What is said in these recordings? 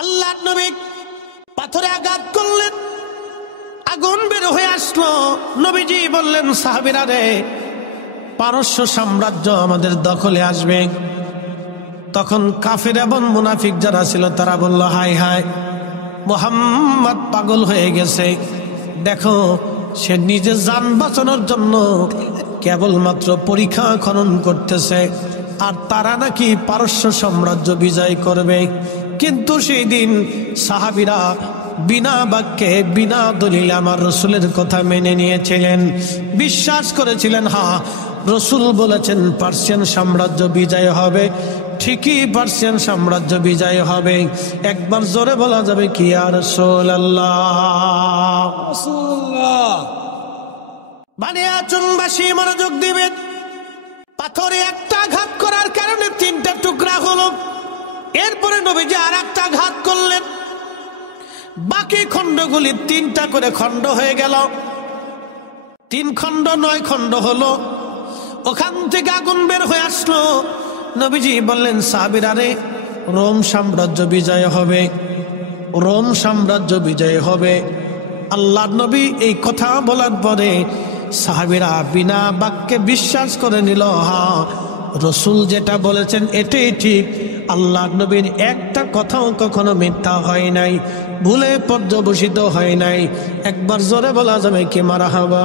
আল্লাহর নবী পাথরে আঘাত করলেন, আগুন বের হয়ে আসলো। নবীজি বললেন, সাহাবীরা রে, পারস্য সাম্রাজ্য আমাদের দখলে আসবে। তখন কাফির এবং মুনাফিক যারা ছিল তারা বলল, হায় হায়, মুহাম্মদ পাগল হয়ে গেছে। দেখো, সে নিজের জান বাঁচানোর জন্য কেবলমাত্র পরীক্ষা খনন করতেছে, আর তারা নাকি পারস্য সাম্রাজ্য বিজয় করবে। কিন্তু সেই দিন সাহাবীরা বিনা বাক্যে বিনা দলিলে আমার রসুলের কথা মেনে নিয়েছিলেন, বিশ্বাস করেছিলেন। হ্যাঁ, রসুল বলেছেন পার্সিয়ান সাম্রাজ্য বিজয় হবে, ঠিকই পার্সিয়ান সাম্রাজ্য বিজয় হবে। একবার জোরে বলা যাবে কি, ইয়া রাসূলুল্লাহ। বানিয়াচুনবাসী মনোযোগ দিবেন। পাথরে একটা আঘাত করার কারণে 3টা টুকরা হলো। এরপরে নবীজি আর একটা আঘাত করলেন, বাকি খণ্ডগুলি 3টা করে খণ্ড হয়ে গেল। 3 খণ্ড 9 খণ্ড হলো। ওখান থেকে আগুন বের হয়ে আসলো। নবীজি বললেন, সাহাবীরা রে, রোম সাম্রাজ্য বিজয় হবে, রোম সাম্রাজ্য বিজয় হবে। আল্লাহর নবী এই কথা বলার পরে সাহাবীরা বিনা বাক্যে বিশ্বাস করে নিল, হ্যাঁ, রসুল যেটা বলেছেন এটাই ঠিক। আল্লাহর নবীর একটা কথাও কখনো মিথ্যা হয় নাই, ভুলে পর্যবসিত হয় নাই। একবার জোরে বলা যাবে কি, মারহাবা।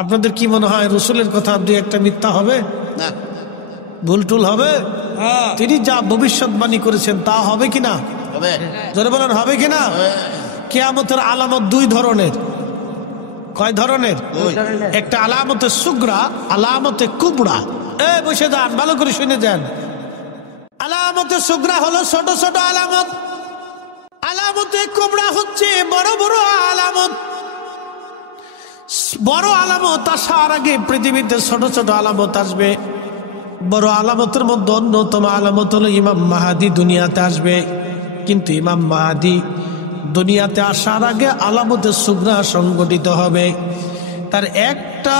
আপনাদের কি মনে হয় রসুলের কথা 2-1টা মিথ্যা হবে না? ভুল টুল হবে? তিনি যা ভবিষ্যৎবাণী করেছেন তা হবে কিনা? জোরে বলেন, হবে কিনা? কিয়ামতের আলামত 2 ধরনের। কয় ধরনের? একটা আলামতে সুগরা, আলামতে কুবরা। বসে যান, ভালো করে শুনে যান। আলামতে সুগরা হলো ছোট ছোট আলামত, আলামতে কুবরা হচ্ছে বড় বড় আলামত। বড় আলামত আসার আগে পৃথিবীতে ছোট ছোট আলামত আসবে। বড় আলামতের মধ্যে অন্যতম আলামত হলো ইমাম মাহাদি দুনিয়াতে আসবে। কিন্তু ইমাম মাহাদি দুনিয়াতে আসার আগে আলামতে সুগরা সংগঠিত হবে। তার একটা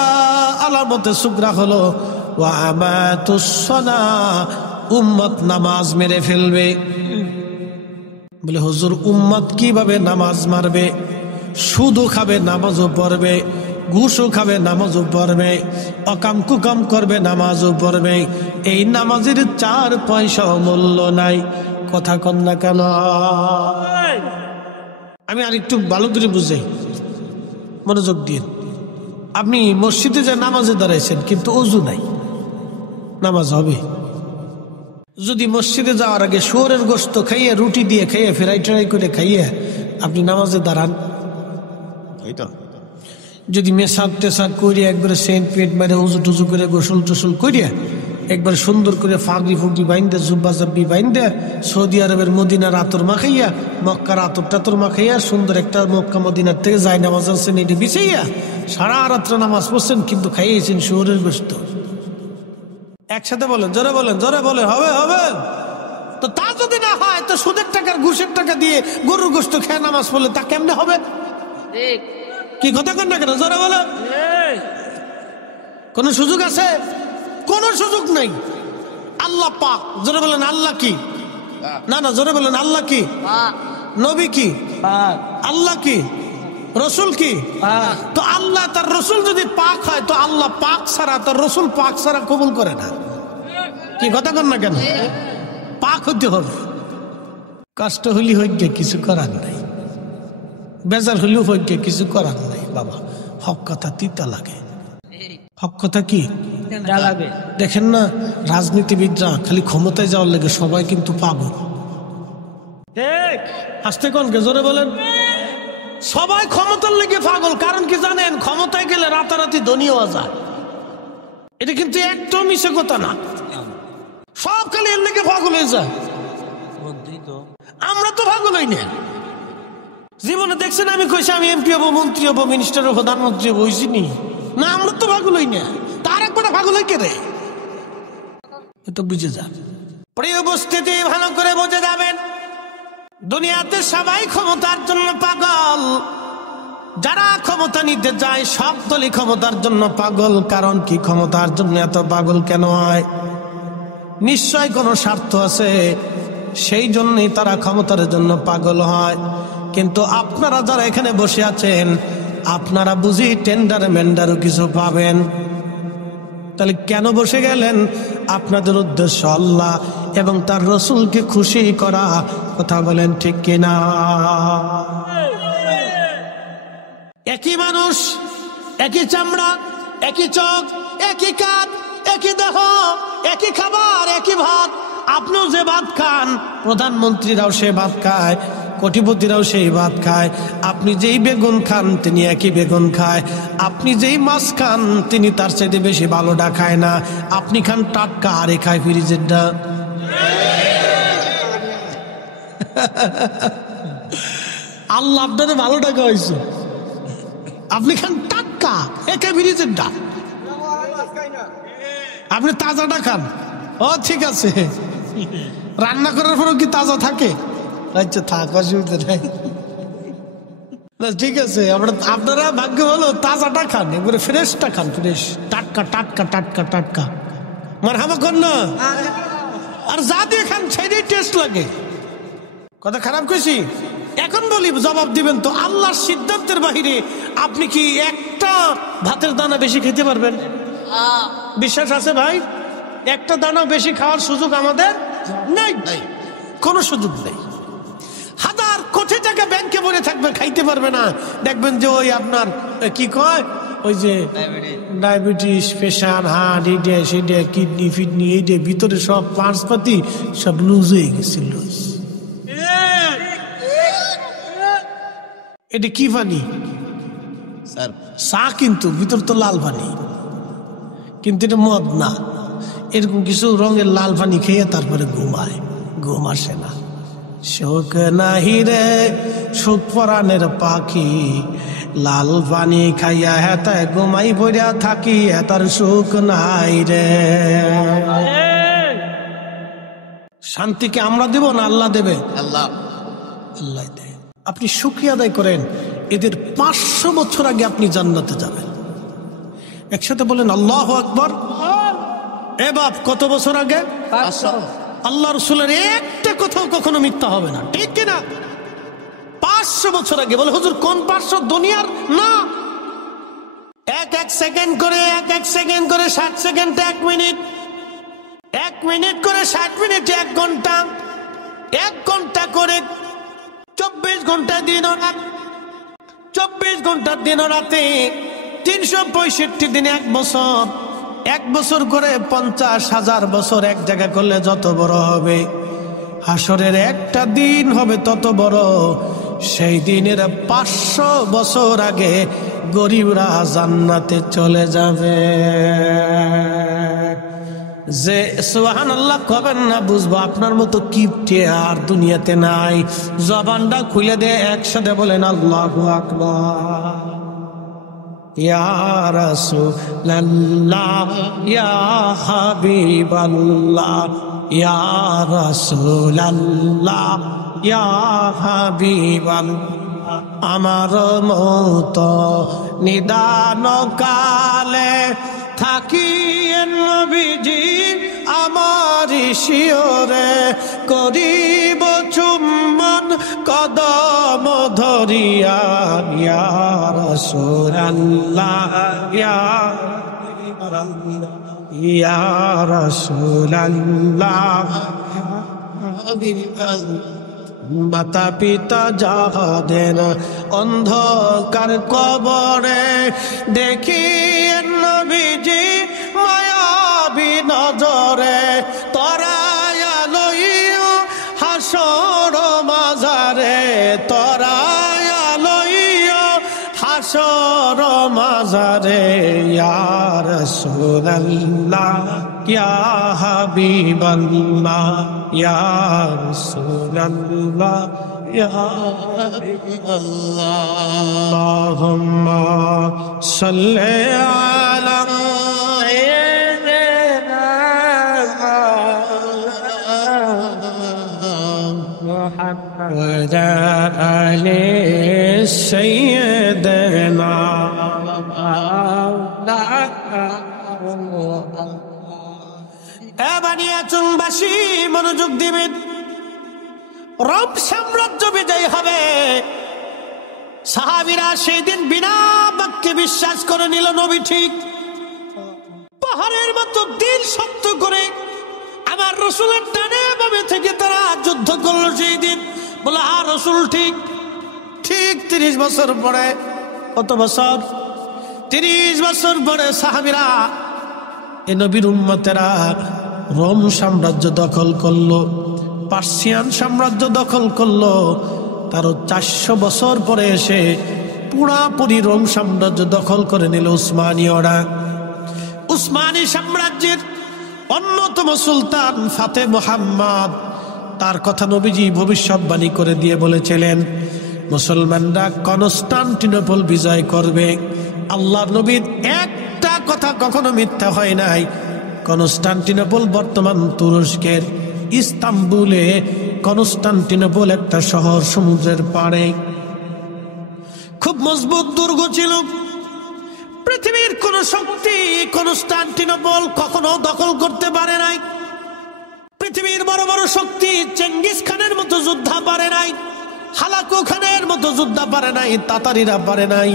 আলামতে সুগরা হলো উম্মত নামাজ মেরে ফেলবে। বলে, হুজুর, উম্মত কিভাবে নামাজ মারবে? সুদও খাবে, নামাজও পড়বে, ঘুষও খাবে, নামাজও পড়বে, অকাম কুকাম করবে, নামাজও পড়বে। এই নামাজের 4 পয়সা মূল্য নাই। কথা কন না কেন? আমি আর একটু ভালো করে বুঝাই, মনোযোগ দিয়ে। আপনি মসজিদে যে নামাজে দাঁড়াইছেন, কিন্তু ওযু নাই, নামাজ হবে? যদি মসজিদে যাওয়ার আগে শুয়োরের গোশত খাইয়ে, রুটি দিয়ে খাইয়ে, ফ্রাই ট্রাই করে খাইয়ে আপনি নামাজে দাঁড়ান, যদি মেসাক টেসাক করিয়া একবারে সেন্ট পেট মারে উজু টুজু করে গোসল টোসল করিয়া একবার সুন্দর করে ফাগড়ি ফুগড়ি বাইন্দে, জুব্বা জাব্বি বাইন্দে, সৌদি আরবের মদিনার আতর মাখাইয়া, মক্কার আতর টাতর মাখাইয়া, সুন্দর একটা মক্কা মদিনার থেকে যায় নামাজ আনছেন, এটি বিছাইয়া সারা রাত্র নামাজ পড়ছেন, কিন্তু খাইয়েছেন শুয়োরের গোশত। একসাথে বলেন, জোরে বলেন, জোরে বলেন, হবে? হবে তো তা যদি না হয়, তো সুদের টাকার ঘুষের টাকা দিয়ে গরুর গোশত খেয়ে নামাজ পড়লে তা কেমনে হবে? কি কথা কন না কেন? জোরে বলেন। কোন সুযোগ আছে? কোন সুযোগ নাই। আল্লাহ পাক, জোরে বলেন, আল্লাহ কি? না না, জোরে বলেন, আল্লাহ কি? নবী কি? আল্লাহ কি? রসুল কি? তো আল্লাহ তার রসুল যদি পাক হয়, তো আল্লাহ পাক ছাড়া, তার রসুল পাক ছাড়া কবুল করে না। কি কথা কন না কেন? পাক হতে হবে। কষ্ট হলি হইগে, কিছু করার নাই। বেজার হলেও হইগে, কিছু করার নাই। বাবা, হক কথা তিতা লাগে। হক কথা কি লাগে? দেখেন না, রাজনীতিবিদরা খালি ক্ষমতায় যাওয়ার লাগে সবাই কিন্তু পাগল। আসতে কোন কে, জোরে বলেন। সবাই ক্ষমতার লেগে পাগল। কারণ কি জানেন? ক্ষমতায় গেলে রাতারাতি ধনী হওয়া যায়। এটা কিন্তু একদম মিছে কথা না। সব খালি এর লেগে পাগল হয়ে যায়। আমরা তো পাগল হই না। জীবনে দেখছেন আমি কইছি আমি এমপি হবো, মন্ত্রী হবো, মিনিস্টার হবো, প্রধানমন্ত্রী হবো, হইছিনি না? আমরা তো পাগল হই না। তার একবার পাগল হই কে রে? তো বুঝে যান। প্রিয় উপস্থিতি, ভালো করে বুঝে যাবেন, দুনিয়াতে সবাই ক্ষমতার জন্য পাগল। যারা ক্ষমতা নিতে যায় সব দলই ক্ষমতার জন্য পাগল। কারণ কি, ক্ষমতার জন্য এত পাগল কেন হয়? নিশ্চয় কোনো স্বার্থ আছে। সেই জন্যই তারা ক্ষমতার জন্য পাগল হয়। কিন্তু আপনারা যারা এখানে বসে আছেন, আপনারা বুঝি টেন্ডার মেন্ডারও কিছু পাবেন। তাহলে কেন বসে গেলেন? আপনাদের উদ্দেশ্য আল্লাহ এবং তার রসুলকে খুশি করা। কথা বলেন ঠিক কিনা? একই মানুষ, একই চামড়া, একই চোখ, একই কাঁধ, একই দেহ, একই খাবার, একই ভাত। আপনিও যে ভাত খান, প্রধানমন্ত্রীরাও সে ভাত খায়, কোটিপতিরাও সেই ভাত খায়। আপনি যেই বেগুন খান তিনি একই বেগুন খায়। আপনি যেই মাছ খান তিনি তার চাইতে বেশি ভালোটা খায় না। আপনি খান টাটকা, আরে খায় ফ্রিজেরটা। আল্লাহ আপনাদের ভালোটা খাওয়াইছে, আপনি খান টাটকা, একে ফ্রিজেরটা। আপনি তাজাটা খান। ও ঠিক আছে, রান্না করার পরও কি তাজা থাকে? আচ্ছা থাক, অসুবিধা নাই। ঠিক আছে, আপনারা ভাগ্য ভালো, তাজাটা খান, একবারে ফ্রেশটা খান, ফ্রেশ, টাটকা টাটকা টাটকা টাটকা। মারহাবা কর না। আর যা দিয়ে খান সেটাই টেস্ট লাগে। কথা খারাপ কইছি? এখন বলি, জবাব দিবেন তো। আল্লাহর সিদ্ধান্তের বাহিরে আপনি কি একটা ভাতের দানা বেশি খেতে পারবেন? বিশ্বাস আছে ভাই? একটা দানা বেশি খাওয়ার সুযোগ আমাদের নাই, কোনো সুযোগ নেই। হাজার কোটি টাকা ব্যাংকে ভরে থাকবে, খাইতে পারবে না। দেখবেন যে ওই আপনার কি কয়, ওই যে ডায়াবেটিস, প্রেশার, হার্ট, এইটা সেটা, কিডনি ফিডনি, এইটা ভিতরে সব পার্টস পাতি সব লুজ হয়ে গেছে। লুজ। এটা কি পানি? চা, কিন্তু ভিতর তো লাল পানি, কিন্তু এটা মদ না। এরকম কিছু রঙের লাল পানি খেয়ে তারপরে ঘুমায়, ঘুম আসে না। শোক নাহি রে সুখ পরাণের পাখি, লাল পানি খাইয়া হেতায় ঘুমাই পড়িয়া থাকি, হেতার সুখ নাই রে। শান্তিকে আমরা দেব না আল্লাহ দেবে? আল্লাহ, আল্লাহ দেয়। আপনি শুকরিয়া আদায় করেন, এদের 500 বছর আগে আপনি জান্নাতে যাবেন। একসাথে বলেন আল্লাহু আকবার। এ বাপ, কত বছর আগে? 500। আল্লাহ রসুলের একটা কথাও কখনো মিথ্যা হবে না, ঠিক কিনা? 500 বছর আগে। বলে হুজুর কোন 500? দুনিয়ার না। এক সেকেন্ড করে, এক সেকেন্ড করে 60 সেকেন্ড 1 মিনিট, 1 মিনিট করে 60 মিনিট 1 ঘন্টা, 1 ঘন্টা করে 24 ঘন্টা দিন ও রাত, 24 ঘন্টা দিন ও রাতে, 365 দিনে 1 বছর, 1 বছর করে 50,000 বছর এক জায়গা করলে যত বড় হবে, হাসরের একটা দিন হবে তত বড়। সেই দিনের 500 বছর আগে গরিবরা জান্নাতে চলে যাবে। যে সুবহানাল্লাহ কবেন না, বুঝবো আপনার মতো কিপটে আর দুনিয়াতে নাই। জবানটা খুলে দে, একসাথে বলেন আল্লাহু আকবার। ইয়া রাসূলুল্লাহ, ইয়া হাবিবাল্লাহ, ইয়া রাসূলুল্লাহ, ইয়া হাবিবাল্লাহ। আমার মত নিদান কালে থাকি নবীজি আমার শিওরে, করিব চুম্বন কদম ধরিয়া, ইয়া রাসূলুল্লাহ, ইয়া রাসূলুল্লাহ। মাতা পিতা যাহাদের অন্ধকার কবরে, দেখি নবীজি মায়াবী নজরে, তরায়া লইও হাসর মাজারে, তরায়া লইও হাসর মাজারে। ইয়া রাসূলুল্লাহ, ইয়া হাবিবাল্লাহ, ইয়া রাসূলুল্লাহ, ইয়া হাবিবাল্লাহ। আল্লাহুম্মা সাল্লি আলা মুহাম্মদ ওয়া আলি সাইয়্যিদিনা। বানিয়াচুংবাসী মনোযোগ দিবেন। রোম সাম্রাজ্য বিজয় হবে। সাহাবীরা সেই দিন বিনা বাক্যে বিশ্বাস করে নিল নবী ঠিক। পাহাড়ের মতো দিল শক্ত করে আমার রসুলের ডানে বামে থেকে তারা যুদ্ধ করলো সেই দিন। বলে আর রসুল ঠিক ঠিক 30 বছর পরে, কত বছর? 30 বছর পরে সাহাবীরা এ নবীর উম্মতেরা রোম সাম্রাজ্য দখল করলো, পার্সিয়ান সাম্রাজ্য দখল করলো। তারও 400 বছর পরে এসে পুরাপুরি রোম সাম্রাজ্য দখল করে নিল উসমানীয়রা। উসমানী সাম্রাজ্যের অন্যতম সুলতান ফাতে মুহাম্মদ, তার কথা নবীজি ভবিষ্যৎবাণী করে দিয়ে বলেছিলেন মুসলমানরা কনস্টান্টিনোপল বিজয় করবে। আল্লাহ নবীর একটা কথা কখনো মিথ্যা হয় নাই। কনস্টান্টিনোপল বর্তমান তুরস্কের ইস্তাম্বুলে কনস্টান্টিনোপল একটা শহর, সমুদ্রের পাড়ে। খুব মজবুত দুর্গ ছিল। পৃথিবীর কোন শক্তি কনস্টান্টিনোপল কখনো দখল করতে পারে নাই। পৃথিবীর বড় বড় শক্তি চেঙ্গিস খানের মতো যোদ্ধা পারে নাই, হালাকু খানের মতো যোদ্ধা পারে নাই, তাতারিরা পারে নাই।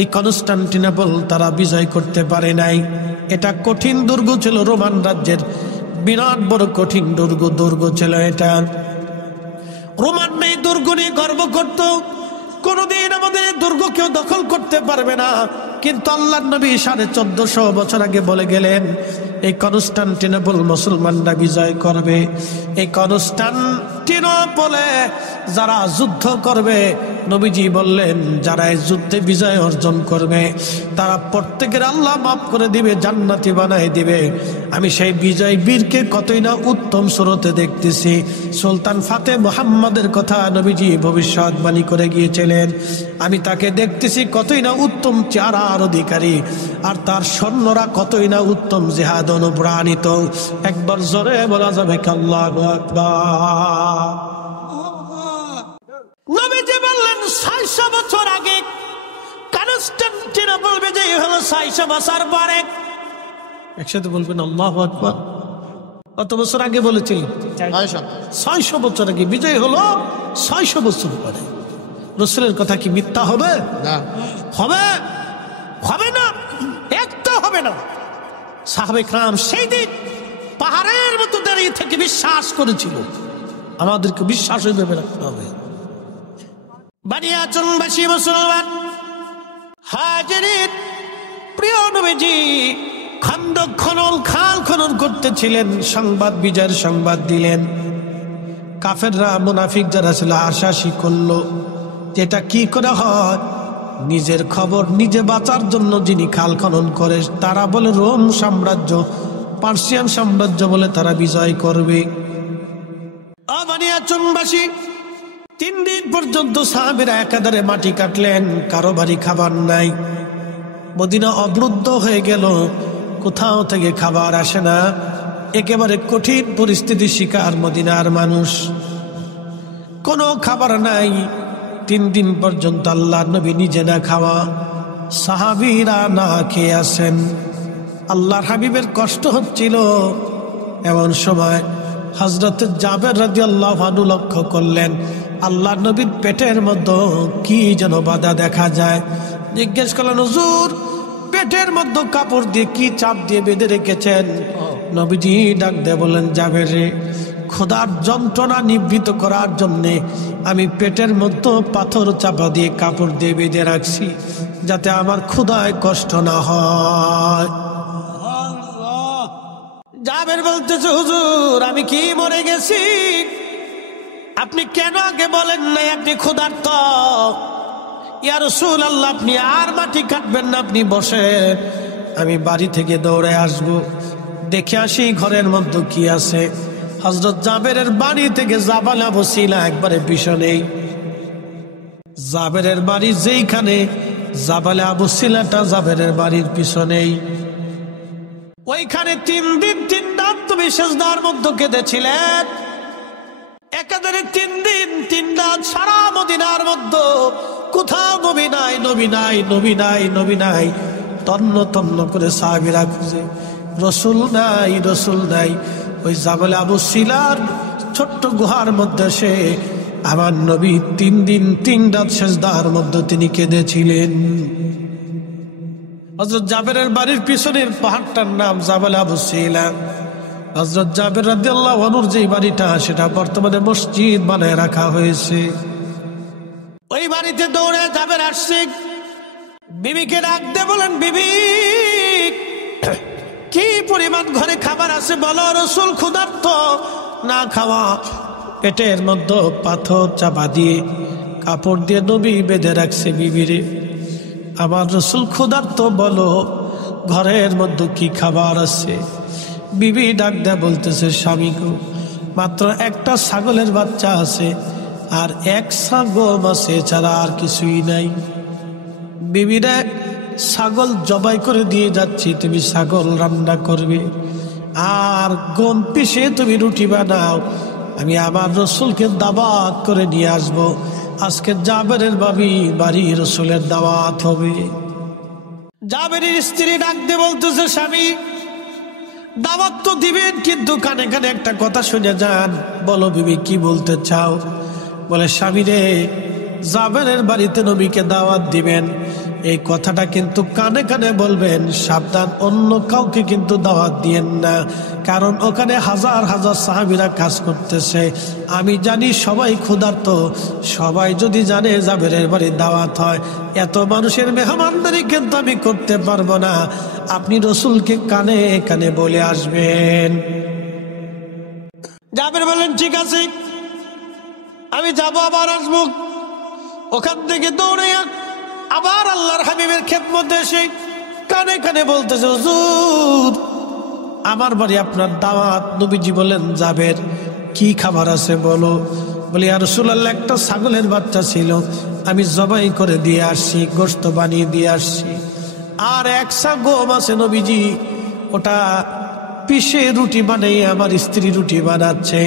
এই কনস্টান্টিনোপল তারা বিজয় করতে পারে নাই। এটা কঠিন দুর্গ ছিল, রোমান রাজ্যের বিরাট বড় কঠিন দুর্গ ছিল এটা। রোমান এই দুর্গ নিয়ে গর্ব করত, কোনদিন আমাদের দুর্গ কেউ দখল করতে পারবে না। কিন্তু আল্লাহর নবী 1450 বছর আগে বলে গেলেন এই কনস্টান্টিনোপল মুসলমানরা বিজয় করবে। এই কনস্টান্টিনোপলে যারা যুদ্ধ করবে, নবীজি বললেন যারা এই যুদ্ধে বিজয় অর্জন করবে তারা প্রত্যেকের আল্লাহ মাফ করে দিবে, জান্নাতি বানায় দিবে। আমি সেই বিজয় বীরকে কতই না উত্তম সুরতে দেখতেছি। সুলতান ফাতে মুহাম্মদের কথা নবীজি ভবিষ্যৎবাণী করে গিয়েছিলেন। আমি তাকে দেখতেছি কতই না উত্তম চেহারার অধিকারী, আর তার সৈন্যরা কতই না উত্তম জিহাদ অনুপ্রাণিত। একবার জোরে বলা যাবে আল্লাহু আকবার। নবীজি বললেন 600 বছর আগে কনস্টান্টিনোপল বিজয় হলো। 600 বছর পরে, একসাথে বলবেন আল্লাহু আকবার। কত বছর আগে বলেছিলেন? 600 বছর আগে বিজয় হলো। 600 বছর পরে রাসূলের কথা কি মিথ্যা হবে? না। হবে? হবে না, একটা হবে না। সাহাবে کرام সেই দিন পাহাড়ের মতো দাঁড়িয়ে থেকে বিশ্বাস করেছিল। আমাদেরকে বিশ্বাস হইবে রাখতে হবে। বানিয়াচংবাসী মুসলমান হাজিরিন, প্রিয় নবীজি খন্দক খনন, খাল খনন করতেছিলেন। সংবাদ, বিজয়ের সংবাদ দিলেন। কাফেররা, মুনাফিক যারা ছিল আশাশি করলো যেটা কি করে হয়। নিজের খবর নিজে বাঁচার জন্য যিনি খাল খনন করে তারা বলে রোম সাম্রাজ্য, পার্সিয়ান সাম্রাজ্য বলে তারা বিজয় করবে। বানিয়াচংবাসী 3 দিন পর্যন্ত সাহাবীরা একাধারে মাটি কাটলেন, কারো বাড়ি খাবার নাই। মদিনা অবরুদ্ধ হয়ে গেল, কোথাও থেকে খাবার আসে না। একেবারে কঠিন পরিস্থিতি শিকার মদিনার মানুষ, কোনো খাবার নাই। 3 দিন পর্যন্ত আল্লাহর নবী নিজে না খাওয়া, সাহাবীরা না খেয়ে আছেন। আল্লাহর হাবিবের কষ্ট হচ্ছিল। এমন সময় হযরত জাবের রাদিয়াল্লাহু আনহু লক্ষ্য করলেন আল্লাহর নবীর পেটের মধ্যে কি যেন বাধা দেখা যায়। জিজ্ঞেস করলেন হুজুর, পেটের মধ্যে কাপড় দিয়ে কি চাপ দিয়ে বেঁধে রেখেছেন? নবীজি ডাক দিয়ে বললেন, জাবের রে, খোদার যন্ত্রণা নিবৃত করার জন্যে আমি পেটের মধ্যে পাথর চাপা দিয়ে কাপড় দিয়ে বেঁধে রাখছি, যাতে আমার ক্ষুধায় কষ্ট না হয়। জাবের বলতেছে, হুজুর আমি কি মরে গেছি? আপনি কেন আগে বলেন নাই আপনি ক্ষুধার্ত? ইয়া রাসূলুল্লাহ, আপনি আর মাটি কাটবেন না, আপনি বসেন, আমি বাড়ি থেকে দৌড়ে আসব, দেখে আসি ঘরের মধ্যে কি আছে। হযরত জাবেরের বাড়ি থেকে জাবাল আবু সিলা একবারে পিছনেই। জাবেরের বাড়ি যেইখানে, জাবাল আবু সিলাটা জাবেরের বাড়ির পিছনেই। ওইখানে 3 দিন 3 রাত তুমি সিজদার মধ্যে কেঁদেছিলেন। একাধারে 3 দিন 3 রাত সারা মদিনার মধ্যে কোথাও নবী নাই, নবী নাই, নবী নাই, নবী নাই। তন্ন তন্ন করে সাহাবীরা খুঁজে, রসুল নাই, রসুল নাই। ওই জাবাল আবু সিলার ছোট্ট গুহার মধ্যে সে আমার নবী 3 দিন 3 রাত সিজদার মধ্যে তিনি কেঁদেছিলেন। হযরত জাবেরের বাড়ির পিছনের পাহাড়টার নাম জাবাল আবু সিলা। হযরত জাবের রাদিয়াল্লাহু আনহুর যে বাড়িটা, সেটা বর্তমানে মসজিদ বানায় রাখা হয়েছে। ওই বাড়িতে দৌড়ে জাবের আসছে, বিবিকে ডাক দিয়ে বলেন, বিবি কি পরিমাণ ঘরে খাবার আছে বলো, রাসূল ক্ষুধার্ত, না খাওয়া পেটের মধ্যে পাথর চাপা দিয়ে কাপড় দিয়ে নবী বেঁধে রাখছে বিবিরে। আমার রাসূল ক্ষুধার্ত, বলো ঘরের মধ্যে কি খাবার আছে। বিবি ডাক দেয়া বলতেছে, স্বামী গো, মাত্র একটা ছাগলের বাচ্চা আছে আর 1 সা গম আছে, ছাড়া আর কিছুই নাই। বিবিরা ছাগল জবাই করে দিয়ে যাচ্ছি, তুমি ছাগল রান্না করবে আর গম পিষে তুমি রুটি বানাও, আমি আমার রাসূলকে দাওয়াত করে নিয়ে আসবো। আজকে জাবেরের বাড়ি রাসূলের দাওয়াত হবে। জাবেরের স্ত্রী ডাক দিয়ে বলতেছে, স্বামী দাওয়াত তো দিবেন, কিন্তু কানে কানে একটা কথা শুনে যান। বলো বিবি, কি বলতে চাও? বলে, স্বামী রে, জাবেরের বাড়িতে নবীকে দাওয়াত দিবেন, এই কথাটা কিন্তু কানে কানে বলবেন, সাবধান অন্য কাউকে কিন্তু দাওয়াত দিয়েন না, কারণ ওখানে হাজার হাজার সাহাবীরা কাজ করতেছে। আমি জানি সবাই ক্ষুধার্ত, সবাই যদি জানে জাবেরের বাড়ির দাওয়াত হয়, এত মানুষের মেহমানদারি কিন্তু আমি করতে পারবো না। আপনি রাসূলকে কানে কানে বলে আসবেন। জাবের বলেন, ঠিক আছে, আমি যাবো, আবার আসবো। ওখান থেকে দৌড়ে আবার আল্লাহর হাবিবের খেদমতে এসে কানে কানে বলতেছে, হুজুর আমার বাড়ি আপনার দাওয়াত। নবীজি বলেন, জাবের কি খাবার আছে বলো। বলি, ইয়া রাসূলুল্লাহ, একটা ছাগলের বাচ্চা ছিল, আমি জবাই করে দিয়ে আসছি, গোশত বানিয়ে দিয়ে আসছি, আর 1 সা গম আছে নবীজি, ওটা পিষে রুটি বানিয়ে আমার স্ত্রী রুটি বানাচ্ছে,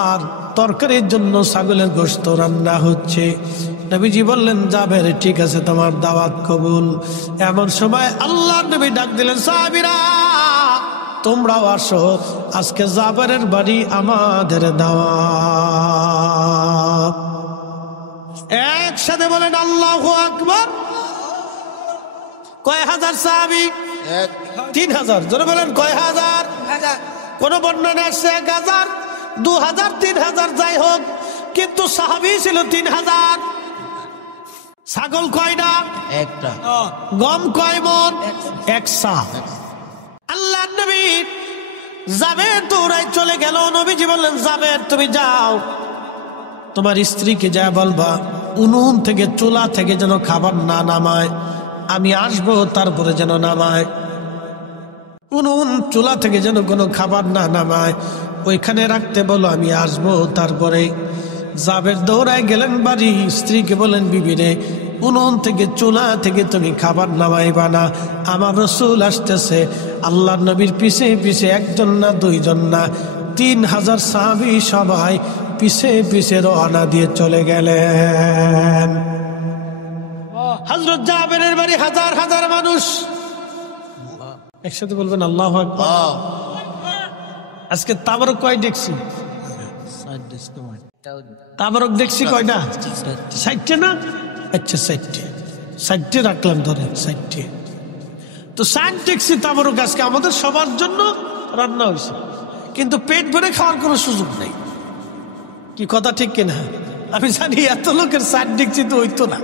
আর তরকারির জন্য ছাগলের গোশত রান্না হচ্ছে। নবীজি বললেন, জাবের ঠিক আছে, তোমার দাওয়াত কবুল। এমন সময় আল্লাহর নবী ডাক দিলেন, সাহাবীরা তোমরাও আসো, আজকে জাবেরের বাড়ি আমাদের দাওয়াত। একসাথে বলেন আল্লাহু আকবার। কয় হাজার সাহাবী? 3000। জোরে বলেন, কয় হাজার? কোন বর্ণনা আসছে 1000, 2000, 3000, যাই হোক, কিন্তু সাহাবী ছিল 3000। ছাগল কয়টা? একটা। গম কয় মন? 1 সা। আল্লাহর নবী জাবের দৌড়ায় চলে গেল। নবীজি বললেন, জাবের তুমি যাও, তোমার স্ত্রীকে যা বলবা উনুন থেকে, চুলা থেকে যেন খাবার না নামায়, আমি আসবো তারপরে যেন নামায়। উনুন চুলা থেকে যেন কোনো খাবার না নামায়, ওইখানে রাখতে বলো, আমি আসবো তারপরে। জাবের দৌড়ায় গেলেন বাড়ি, স্ত্রীকে বলেন, বিবি রে, উনুন থেকে চুলা থেকে তুমি খাবার নামাইবা না, আমার রাসূল আসতেছে। আল্লাহর নবীর পিছে পিছে 1 জন না 2 জন না 3000 সাহাবী সবাই পিছে পিছে রওনা দিয়ে চলে গেলেন। হযরত জাবেরের বাড়ি হাজার হাজার মানুষ। একসাথে বলবেন আল্লাহু আকবার। আজকে তাবারক কয় দেখছি? তাবারক দেখছি কয়টা? 60 না? আচ্ছা 60 রাখলাম, ধরে 60। তো 60 দেখছি তাবারক আজকে আমাদের সবার জন্য রান্না হয়েছে, কিন্তু পেট ভরে খাওয়ার কোনো সুযোগ নেই। কি কথা ঠিক কিনা? আমি জানি এত লোকের 60 দেখছি তো হইতো না,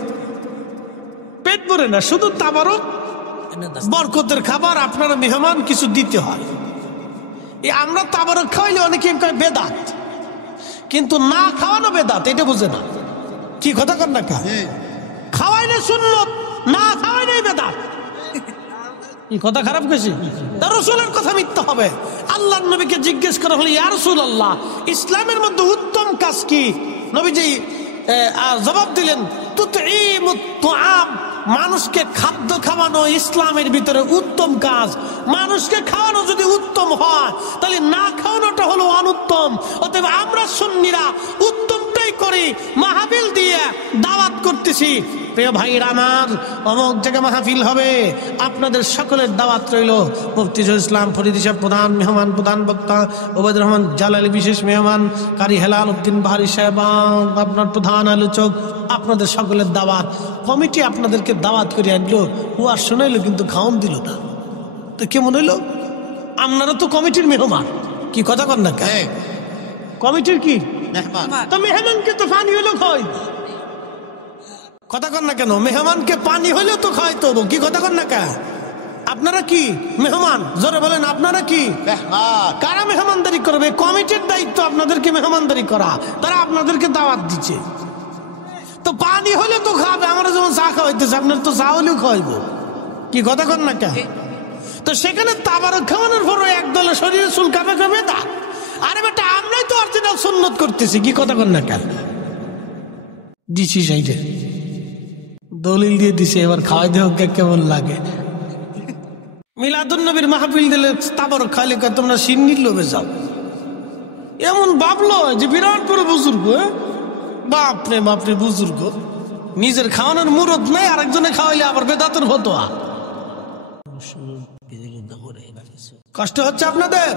পেট ভরে না, শুধু তাবারক বরকতের খাবার, আপনারা মেহমান কিছু দিতে হয়। এই আমরা তাবারক খাওয়াইলে অনেকে কয় বেদাত, কিন্তু না খাওয়ানো বেদাত, এটা বুঝে না। কি কথা কর না? খাওয়াইলে সুন্নত, না খাওয়াইলে বেদাত। এই কথা খারাপ কইছি? রাসূলের কথা মিথ্যা হবে। আল্লাহর নবীকে জিজ্ঞেস করা হলো, ইয়া রাসূলুল্লাহ, ইসলামের মধ্যে উত্তম কাজ কি? নবীজি জবাব দিলেন, তুতঈমুত তুআম, মানুষকে খাদ্য খাওয়ানো ইসলামের ভিতরে উত্তম কাজ। মানুষকে খাওয়ানো যদি উত্তম হয়, তাহলে না খাওয়ানোটা হলো অনুত্তম। অতএব আমরা সুন্নিরা উত্তমটাই করি, মাহফিল দিয়ে দাওয়াত করতেছি, প্রিয় ভাইরা আমার অমুক জায়গায় মাহফিল হবে, আপনাদের সকলের দাওয়াত রইল। মুফতি শহীদুল ইসলাম ফরিদী সাহেব প্রধান মেহমান, প্রধান বক্তা, ওবায়দুর রহমান জালালী বিশেষ মেহমান, কারি হেলাল উদ্দিন বাহারি সাহেব আপনার প্রধান আলোচক, আপনাদের সকলের দাওয়াত। কমিটি আপনাদেরকে দাওয়াত করে আনলো, ও আর শোনাইলো কিন্তু খাওন দিল না। তো কেমন হইলো? আপনারা তো কমিটির মেহমান, কি কথা কন না? কমিটির কি তো মেহমানকে তো পানি হইলো খাওয়াই, কথা কন না কেন? মেহমানকে পানি হইলেও তো খাওয়াই তো, কি কথা কন না কে? আপনারা কি মেহমান? জোরে বলেন, আপনারা কি? কারা মেহমানদারি করবে? কমিটির দায়িত্ব আপনাদেরকে মেহমানদারি করা, তারা আপনাদেরকে দাওয়াত দিচ্ছে। তো পানি হলে তো খাবে, আমরা যেমন চা খাওয়াইতেছে, আপনার তো চা হলেও খাওয়াইবো, কি কথা কন না কে? তো সেখানে তাবারক খাওয়ানোর পর একদলের শরীরে চুল কামে কামে দা, আরে বেটা আমরাই তো অরিজিনাল সুন্নত করতেছি, কি কথা কন না কেন? দিছি সাইডে দলিল দিয়ে দিছে, এবার খাওয়াই দেহ কেমন লাগে। মিলাদুন নবীর মাহফিল দিলে তাবারক খাইলে তোমরা সিন্নির লোভে যাও, এমন ভাবলো যে বিরাট বড় বুজুর্গ। বাপরে বাপরে বুজুর্গ, নিজের খাওয়ানোর মুরত নাই, আরেকজনে খাওয়াইলে আবার বেদাতের ফতোয়া। কষ্ট হচ্ছে আপনাদের?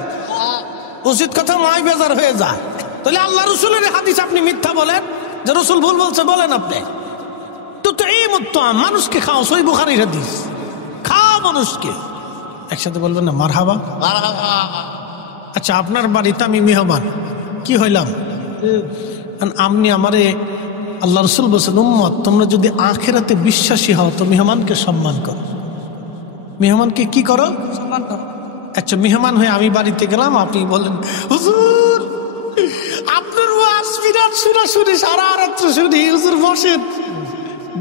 উচিত কথা নয়, বেজার হয়ে যায়। তাহলে আল্লাহ রসুলের হাদিস আপনি মিথ্যা বলেন, যে রসুল ভুল বলছে বলেন আপনি। তো এই মত মানুষকে খাও, সই বুখারীর হাদিস, খাও মানুষকে। একসাথে বলবেন না মারহাবা? আচ্ছা, আপনার বাড়িতে আমি মেহমান, কি হইলাম? আপনি আমারে আল্লাহ রসুল বলছেন, উম্মত তোমরা যদি আখিরাতে বিশ্বাসী হও তো মেহমানকে সম্মান করো। মেহমানকে কি করো? সম্মান করো। আচ্ছা, মেহমান হয়ে আমি বাড়িতে গেলাম, আপনি বলেন হুজুর আপনার ওয়াজ বিরাট শুনা শুনি, সারা রাত্র শুনি, হুজুর বসেন।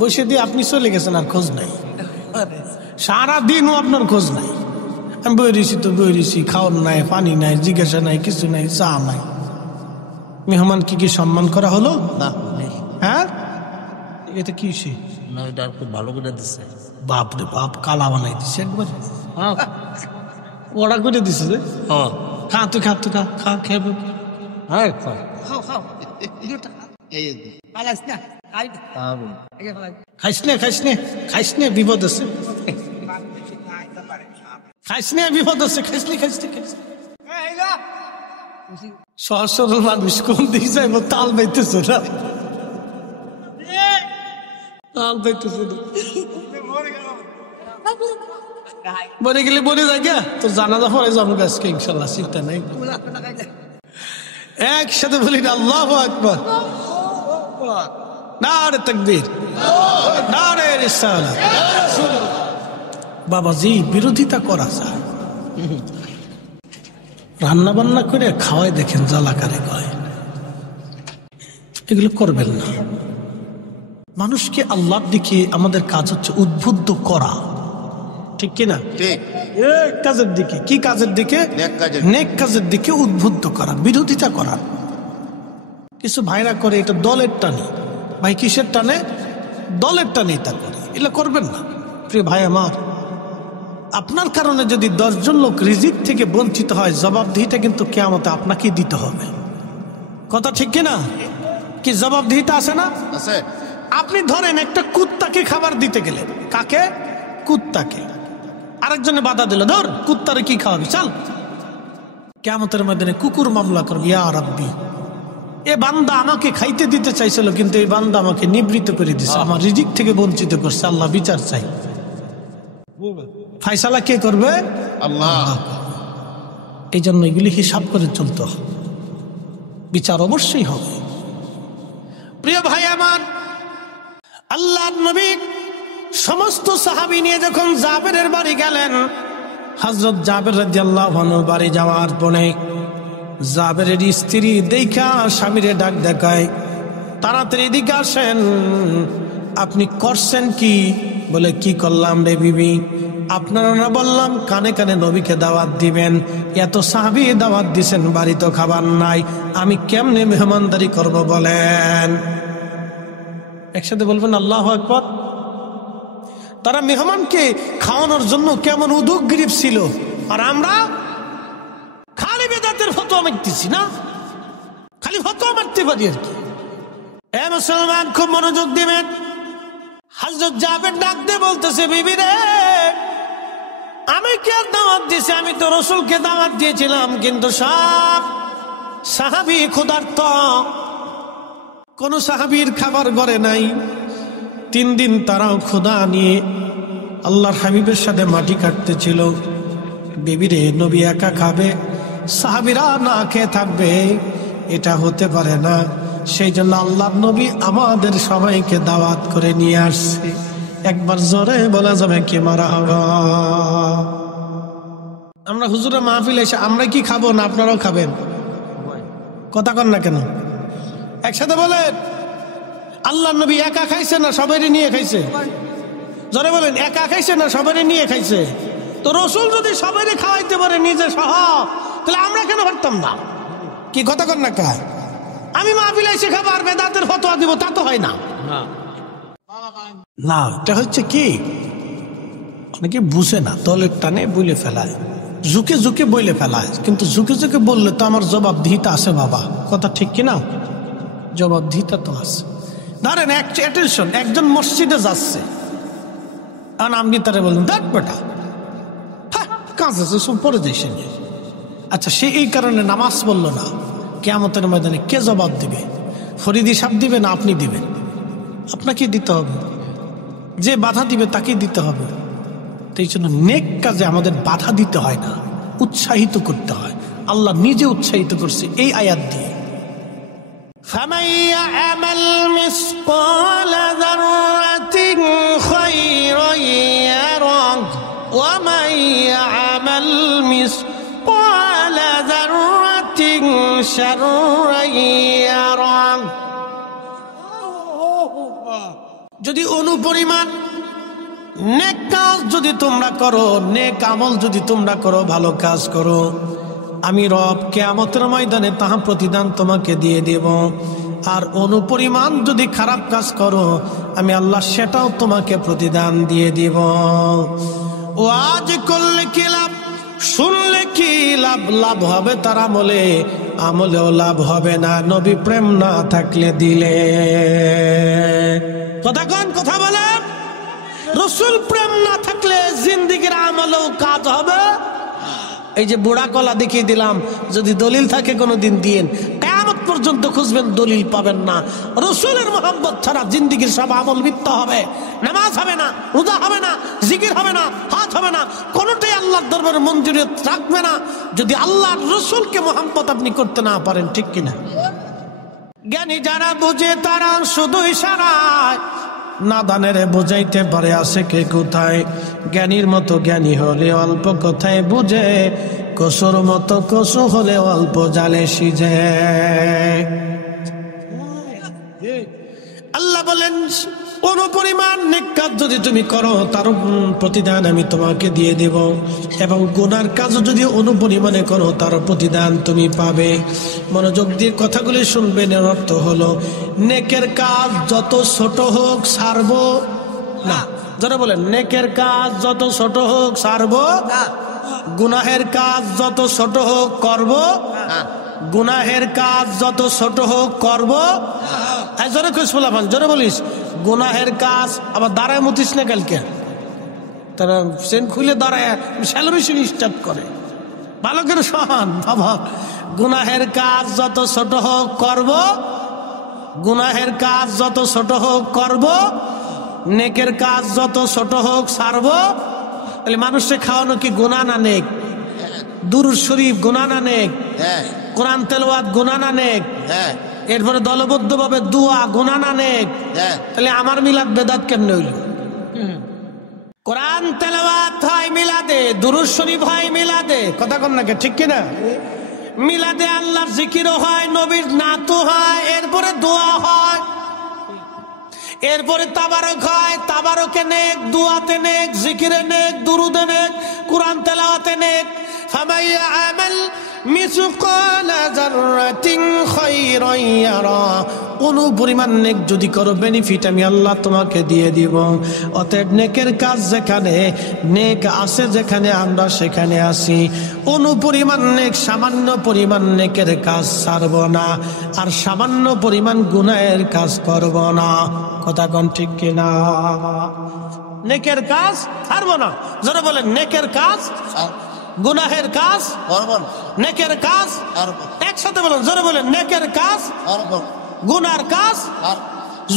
বসে দিয়ে আপনি চলে গেছেন, আর খোঁজ নাই, সারাদিনও আপনার খোঁজ নাই। আমি বই রেছি তো বই রেছি, খাওয়ার নাই, পানি নাই, জিজ্ঞাসা নাই, কিছু নাই, চা নাই। মেহমান কি সম্মান করা হলো না? হ্যাঁ, এটা কি ভালো করে দিচ্ছে, বাপরে বাপ, কালা বানাই দিচ্ছে একবার, ওরা করে দিছে যে খা, তুই খা, তুই খা, খা, খেয়ে খাইস নে, খাইস নে, খাইস নে, বিপদ আছে, খাইস নে, বিপদ আছে, খাইস নে, খাইস নে, খাইস নে। সহজ সরল মানুষ কোন দিকে যাইব? তাল বাইতেছে না, তাল বাইতেছে না। বনে গেলে বনে যায় গা, তো জানাজা পরে যাবো আজকে ইনশাল্লাহ, চিন্তা নাই। একসাথে বলি না আল্লাহু আকবার, নারে তাকবীর, নারে রিসালাত। বাবাজি, বিরোধিতা করা যায়, রান্না বান্না করে খাওয়াই দেখেন জ্বালাকারে কয়, এগুলো করবেন না। মানুষকে আল্লাহর দিকে আমাদের কাজ হচ্ছে উদ্বুদ্ধ করা, ঠিক কিনা? কাজের দিকে, কি কাজের দিকে? নেক কাজের দিকে উদ্বুদ্ধ করা, বিরোধিতা করা। কিছু ভাইরা করে এটা দলের টানে, ভাই কিসের টানে? দলের টানে তা করে, এগুলো করবেন না। প্রিয় ভাই আমার, আপনার কারণে যদি 10 জন লোক রিজিক থেকে বঞ্চিত হয়, জবাবদিহিটা কিন্তু কিয়ামতে আপনাকেই দিতে হবে, কথা ঠিক কিনা? কি জবাবদিহিতা আছে না? আছে। আপনি ধরেন একটা কুত্তাকে খাবার দিতে গেলেন, কাকে? কুত্তাকে। আরেকজনে বাধা দিল, ধর কুত্তারে কি খাওয়াবি, চল। কিয়ামতের ময়দানে কুকুর মামলা করবে, ইয়া রাব্বি, এ বান্দা আমাকে খাইতে দিতে চাইছিল, কিন্তু এই বান্দা আমাকে নিবৃত্ত করে দিছে, আমার রিজিক থেকে বঞ্চিত করছে, আল্লাহ বিচার চাই। ফায়সালা কে করবে? আল্লাহ। এই জন্য এগুলি হিসাব করে চলতে হবে, বিচার অবশ্যই হবে। প্রিয় ভাই আমার, আল্লাহর নবী সমস্ত সাহাবী নিয়ে যখন জাবেরের বাড়ি গেলেন, হযরত জাবের রাদিয়াল্লাহু আনহু বাড়ি যাওয়ার পরে জাবেরের স্ত্রী দেখা স্বামীরে ডাক দেখায়, তাড়াতাড়ি এদিকে আসেন, আপনি করছেন কি? বলে, কি করলাম রে বিবি? আপনারা না বললাম কানে কানে নবীকে দাওয়াত দিবেন, এত সাহাবী দাওয়াত দিছেন, বাড়ি তো খাবার নাই, আমি কেমনে মেহমানদারি করব বলেন? একসাথে বলবেন আল্লাহু আকবার। তারা মেহমানকে খাওয়ানোর জন্য কেমন উদগ্রীব ছিল, আর আমরা খালি বেদাতের ফতোয়া মারতেছি না, খালি ফতোয়া মারতে পারি আর কি। এ মুসলমান, খুব মনোযোগ দিবেন। হযরত জাবের ডাক দিয়ে বলতেছে, বিবি রে, আমি কে দাওয়াত দিয়েছি? আমি তো রাসূলকে দাওয়াত দিয়েছিলাম, কিন্তু সব সাহাবী ক্ষুধার্ত, কোন সাহাবীর খাবার ঘরে নাই। 3 দিন তারাও ক্ষুধা নিয়ে আল্লাহর হাবিবের সাথে মাটি কাটতেছিল। বিবিরে, নবী একা খাবে, সাহাবীরা না খেয়ে থাকবে, এটা হতে পারে না। সেই জন্য আল্লাহর নবী আমাদের সবাইকে দাওয়াত করে নিয়ে আসছে। একবার জোরে বলা যাবে কি মারহাবা। আমরা হুজুরের মাহফিলে এসে আমরা কি খাবো না আপনারাও খাবেন? কথা কন না কেন? একসাথে বলেন, আল্লাহর নবী একা খাইছে না সবাইরে নিয়ে খাইছে? জোরে বলেন, একা খাইছে না সবাইরে নিয়ে খাইছে? তো রাসূল যদি সবাইরে খাওয়াইতে পারে নিজে সহ, তাহলে আমরা কেন পারতাম না? কি কথা কন না কা? আমি মাহফিলে এসে খাবো আর বেদাতের ফতোয়া দিব, তা তো হয় না। না, এটা হচ্ছে কি, অনেকে বুঝে না, তলের টানে বলে ফেলায়, ঝুঁকে ঝুঁকে বলে ফেলায়। কিন্তু ঝুঁকে ঝুঁকে বললে তো আমার জবাবদিহিতা আছে বাবা, কথা ঠিক কিনা? জবাবদিহিতা তো আছে। ধরেন অ্যাটেনশন, একজন মসজিদে যাচ্ছে, আর আপনি তারা বললেন, দেখ বেটা, হ্যাঁ কাজ আছে, সব পরে যাইছে। আচ্ছা, সে এই কারণে নামাজ পড়লো না, কিয়ামতের ময়দানে কে জবাব দিবে? ফরিদি সাহেব দিবে না আপনি দিবেন? আপনাকে দিতে হবে। যে বাধা দিবে তাকে দিতে হবে। এই জন্য নেক কাজে আমাদের বাধা দিতে হয় না, উৎসাহিত করতে হয়। আল্লাহ নিজে উৎসাহিত করছে এই আয়াত দিয়ে। فَمَن يَعْمَلْ مِثْقَالَ ذَرَّةٍ خَيْرًا يَرَهُ وَمَن يَعْمَلْ مِثْقَالَ ذَرَّةٍ شَرًّا يَرَهُ। যদি অনুপরিমাণ নেক কাজ যদি তোমরা করো, নেক আমল যদি তোমরা করো, ভালো কাজ করো, আমি রব কিয়ামতের ময়দানে তাহা প্রতিদান তোমাকে দিয়ে দেব। আর অনুপরিমাণ যদি খারাপ কাজ করো, আমি আল্লাহ সেটাও তোমাকে প্রতিদান দিয়ে দেব। ও আজ করলে কি লাভ, শুনলে কি লাভ? লাভ হবে তার আমলে, আমলেও লাভ হবে না নবী প্রেম না থাকলে দিলে। কথা কন, কথা বলেন। রাসূল প্রেম না থাকলে জিন্দেগির আমলেও কাজ হবে। এই যে বুড়া কলা দেখিয়ে দিলাম, যদি দলিল থাকে কোনোদিন দিন, কিয়ামত পর্যন্ত খুঁজবেন দলিল পাবেন না। রাসূলের মহব্বত ছাড়া জিন্দেগির সব আমল মিথ্যা হবে। নামাজ হবে না, রোজা হবে না, জিকির হবে না, হাত হবে না, কোনোটাই আল্লাহর দরবারে মঞ্জুরিয়ত রাখবে না যদি আল্লাহর রাসূলকে মহব্বত আপনি করতে না পারেন, ঠিক কিনা? জ্ঞানী যারা বুঝে তারা শুধু ইশারায়, নাদানের বোঝাইতে পারে আছে কে কোথায়। জ্ঞানীর মতো জ্ঞানী হলে অল্প কথায় বুঝে, কসুর মতো কসু হলে অল্প জালে সিজে। আল্লাহ বলেন, অনুপরিমাণ নেক কাজ যদি তুমি করো, তার প্রতিদান আমি তোমাকে দিয়ে দেব, এবং গুনার কাজ যদি অনুপরিমাণে করো, তার প্রতিদান তুমি পাবে। মনোযোগ দিয়ে কথাগুলি শুনবেন। এর অর্থ হলো, নেকের কাজ যত ছোট হোক ছাড়বো না। যারা বলেন, নেকের কাজ যত ছোট হোক ছাড়বো না, গুনাহের কাজ যত ছোট হোক করবো, গুনাহের কাজ যত ছোট হোক করবো। জোরে খুশ বলাবান, জোরে বলিস। গুনাহের কাজ আবার দাঁড়ায় মতিস না, কালকে তারা সেন খুলে দাঁড়ায় সেলিব্রেশন স্টার্ট করে। ভালো করে সহান বাবা, গুনাহের কাজ যত ছোট হোক করবো, গুনাহের কাজ যত ছোট হোক করবো, নেকের কাজ যত ছোট হোক ছাড়বো। তাহলে মানুষকে খাওয়ানো কি গুনাহ না নেক? দুরূদ শরীফ গুনাহ না নেক? কোরআন তেলাওয়াত গুনাহ না নেক? এরপরে দলবদ্ধ ভাবে দোয়া গুনাহ না নেক? তাহলে আমার মিলাদ বেদাত কেমনে হইল? কোরআন তেলাওয়াত হয় মিলাদে, দুরূদ শরীফ হয় মিলাদে, কথা কন না, ঠিক কিনা? মিলাদে আল্লাহর জিকিরও হয়, নবীর নাতও হয়, এরপরে দোয়া হয়, এরপরে তাবারক হয়, তাবারকে নেক, দোয়াতে নেক, জিকিরে নেক, দুরুদে নেক, কোরআন তেলাওয়াতে নেক। ফামান ইয়ামাল মিসকালা যাররাতিন খায়রান ইয়ারা অনুপরিমাণ নেক যদি করো বেনিফিট আমি আল্লাহ তোমাকে দিয়ে দিব। অতএব নেকের কাজ যেখানে নেক আছে, যেখানে আমরা সেখানে আসি। অনুপরিমাণ নেক, সামান্য পরিমাণ নেকের কাজ ছাড়ব না, আর সামান্য পরিমাণ গুনাহের কাজ করব না। কথা কোন ঠিক কিনা? নেকের কাজ ছাড়ব না। যারা বলেন নেকের কাজ, গুনাহের কাজ, নেকের কাজ, একসাথে বলেন, যারা বলেন নেকের কাজ, গুনার কাজ।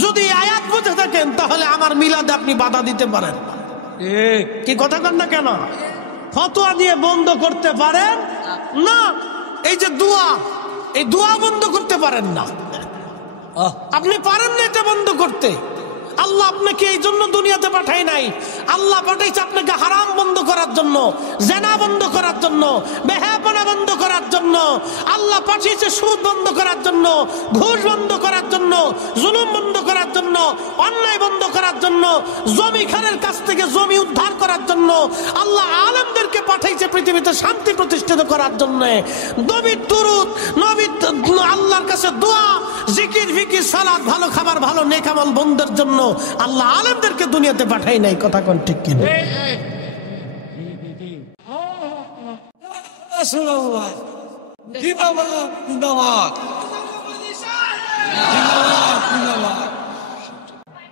যদি আয়াত বুঝে থাকেন তাহলে আমার মিলাদে আপনি বাধা দিতে পারেন কি? কথা কন না কেন? ফতোয়া দিয়ে বন্ধ করতে পারেন না। এই যে দোয়া, এই দোয়া বন্ধ করতে পারেন না। আপনি পারেন না এটা বন্ধ করতে। আল্লাহ আপনাকে এই জন্য দুনিয়াতে পাঠায় নাই। আল্লাহ পাঠাইছে আপনাকে হারাম বন্ধ করার জন্য, জেনা বন্ধ করার জন্য, বেহায়াপনা বন্ধ করার জন্য। আল্লাহ পাঠিয়েছে সুদ বন্ধ করার জন্য, ঘুষ বন্ধ করার জন্য, জুলুম বন্ধ করার জন্য, অন্যায় বন্ধ করার জন্য, জমি খানের কাছ থেকে জমি উদ্ধার করার জন্য। আল্লাহ আলেমদেরকে পাঠাইছে পৃথিবীতে শান্তি প্রতিষ্ঠিত করার জন্য। নবীর দুরূদ, নবীর আল্লাহর কাছে দোয়া, জিকির, ফিকির, সালাত, ভালো খাবার, ভালো নেক আমল বন্ধের জন্য আল্লাহ আলেমদেরকে দুনিয়াতে পাঠাই নাই। কথা কোন ঠিক কিনা?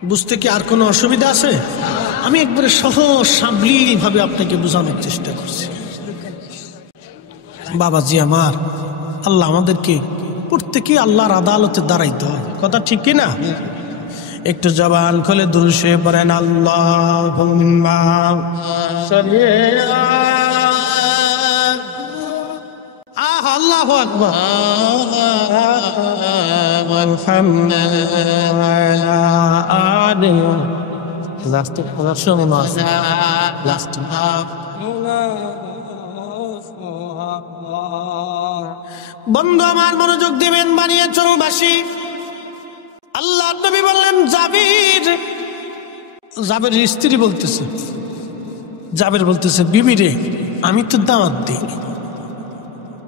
বুঝতে কি আর কোনো অসুবিধা আছে? আমি একবারে সহজ সাবলীল ভাবে আপনাকে বোঝানোর চেষ্টা করছি। বাবাজি আমার, আল্লাহ আমাদেরকে প্রত্যেকে আল্লাহর আদালতে দাঁড়াইতে হয়। কথা ঠিক কিনা? একটু জবান খুলে দুরূদ শরীফ পড়েন। আল্লাহুম্মা সাল্লি আল্লাহু আকবার বন্ধু আমার মনোযোগ দিবেন। বানিয়ে চলবাসী আল্লাহ নবী বললেন, জাবের স্ত্রী বলতেছে, জাবের বলতেছে, বিবি রে আমি তো দাওয়াত দিই,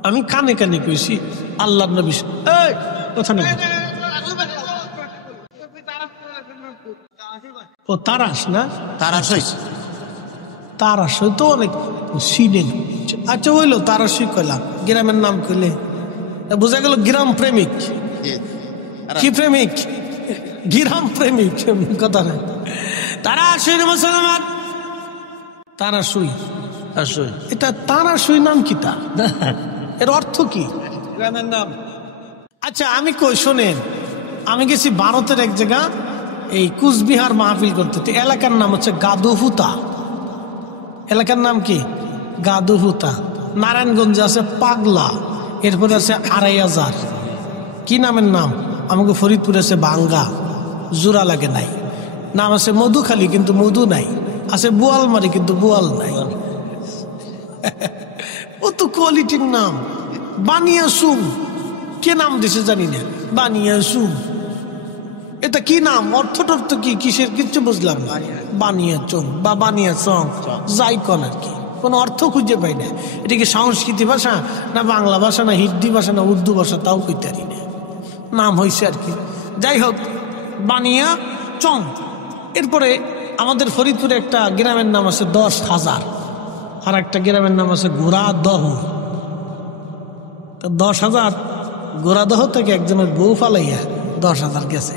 আমি কানে কানে কইছি আল্লাহ নবী। কথা না, ও তারাস না, তারাস হয়েছে, তারাস হয়তো অনেক সিনেন। আচ্ছা হইলো তারাসই কইলাম, গ্রামের নাম কইলে বোঝা গেল গ্রাম প্রেমিক। কি প্রেমিক? গ্রাম প্রেমিক। কথা নাই। তারাসই মুসলমান, তারাসই, এটা তারাসই নাম কি? তা এর অর্থ কি? গ্রামের নাম। আচ্ছা আমি কই শোনেন, আমি গেছি ভারতের এক জায়গা, এই কুচবিহার মাহফিল করতে। এলাকার নাম হচ্ছে গাদুহুতা। এলাকার নাম কি? গাদুহুতা। নারায়ণগঞ্জে আছে পাগলা, এরপরে আছে ২৫০০। কি নামের নাম? আমাকে ফরিদপুরে আছে বাঙ্গা, জোড়া লাগে নাই। নাম আছে মধুখালী, কিন্তু মধু নাই। আছে বোয়ালমারি, কিন্তু বোয়াল নাই। ও তো কোয়ালিটির নাম। বানিয়াসুম, কে নাম দিছে জানি না। বানিয়াসুম, এটা কি নাম? অর্থ টর্থ কি, কিসের কিচ্ছু বুঝলাম না। বানিয়াচং বা বানিয়াচং যাই কন আর কি, কোনো অর্থ খুঁজে পাই না। এটা কি সংস্কৃতি ভাষা, না বাংলা ভাষা, না হিন্দি ভাষা, না উর্দু ভাষা, তাও কইতে পারি না। নাম হয়েছে আর কি। যাই হোক, বানিয়া চং। এরপরে আমাদের ফরিদপুরে একটা গ্রামের নাম আছে ১০,০০০, আর একটা গ্রামের নাম আছে গোড়াদহ। ১০,০০০ গোড়াদহ থেকে একজনের বউ ফালাইয়া ১০,০০০ গেছে।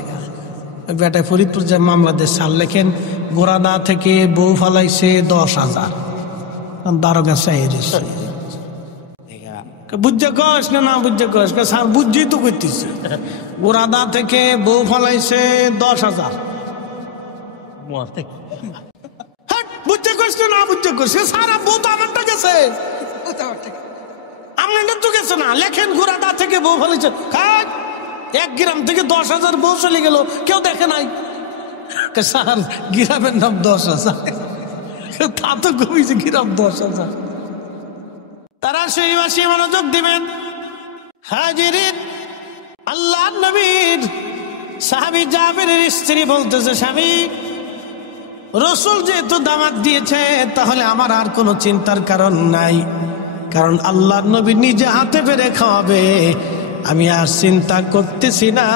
বেটায় ফরিদপুর যে মামলাদের সাল লেখেন, গোড়াদা থেকে বউ ফালাইছে ১০,০০০। দারোগা সাহেব বুঝে কস না বুঝে কস, স্যার বুঝছি তো করতেছে। গোড়াদা থেকে বউ ফালাইছে ১০,০০০। বুঝতে কস না বুঝতে কস, সারা বউ তো আমারটা গেছে, আপনার তো গেছে না। লেখেন গোড়াদা থেকে বউ ফালাইছে। এক গ্রাম থেকে ১০,০০০ বউ চলে গেল, কেউ দেখে নাই। স্যার গ্রামের নাম ১০,০০০, তা তো কমিছে গ্রাম ১০,০০০। তারা সেই মাসে মনোযোগ দিবেন। হাজিরিন, আল্লাহ নবীর সাহাবী জাবেরের স্ত্রী বলতেছে, স্বামী রসুল যেহেতু দাওয়াত দিয়েছে, তাহলে আমার আর কোনো চিন্তার কারণ নাই। কারণ আল্লাহ নবী নিজে হাতে পেরে খাওয়াবে, আমি আর চিন্তা করতেছি না।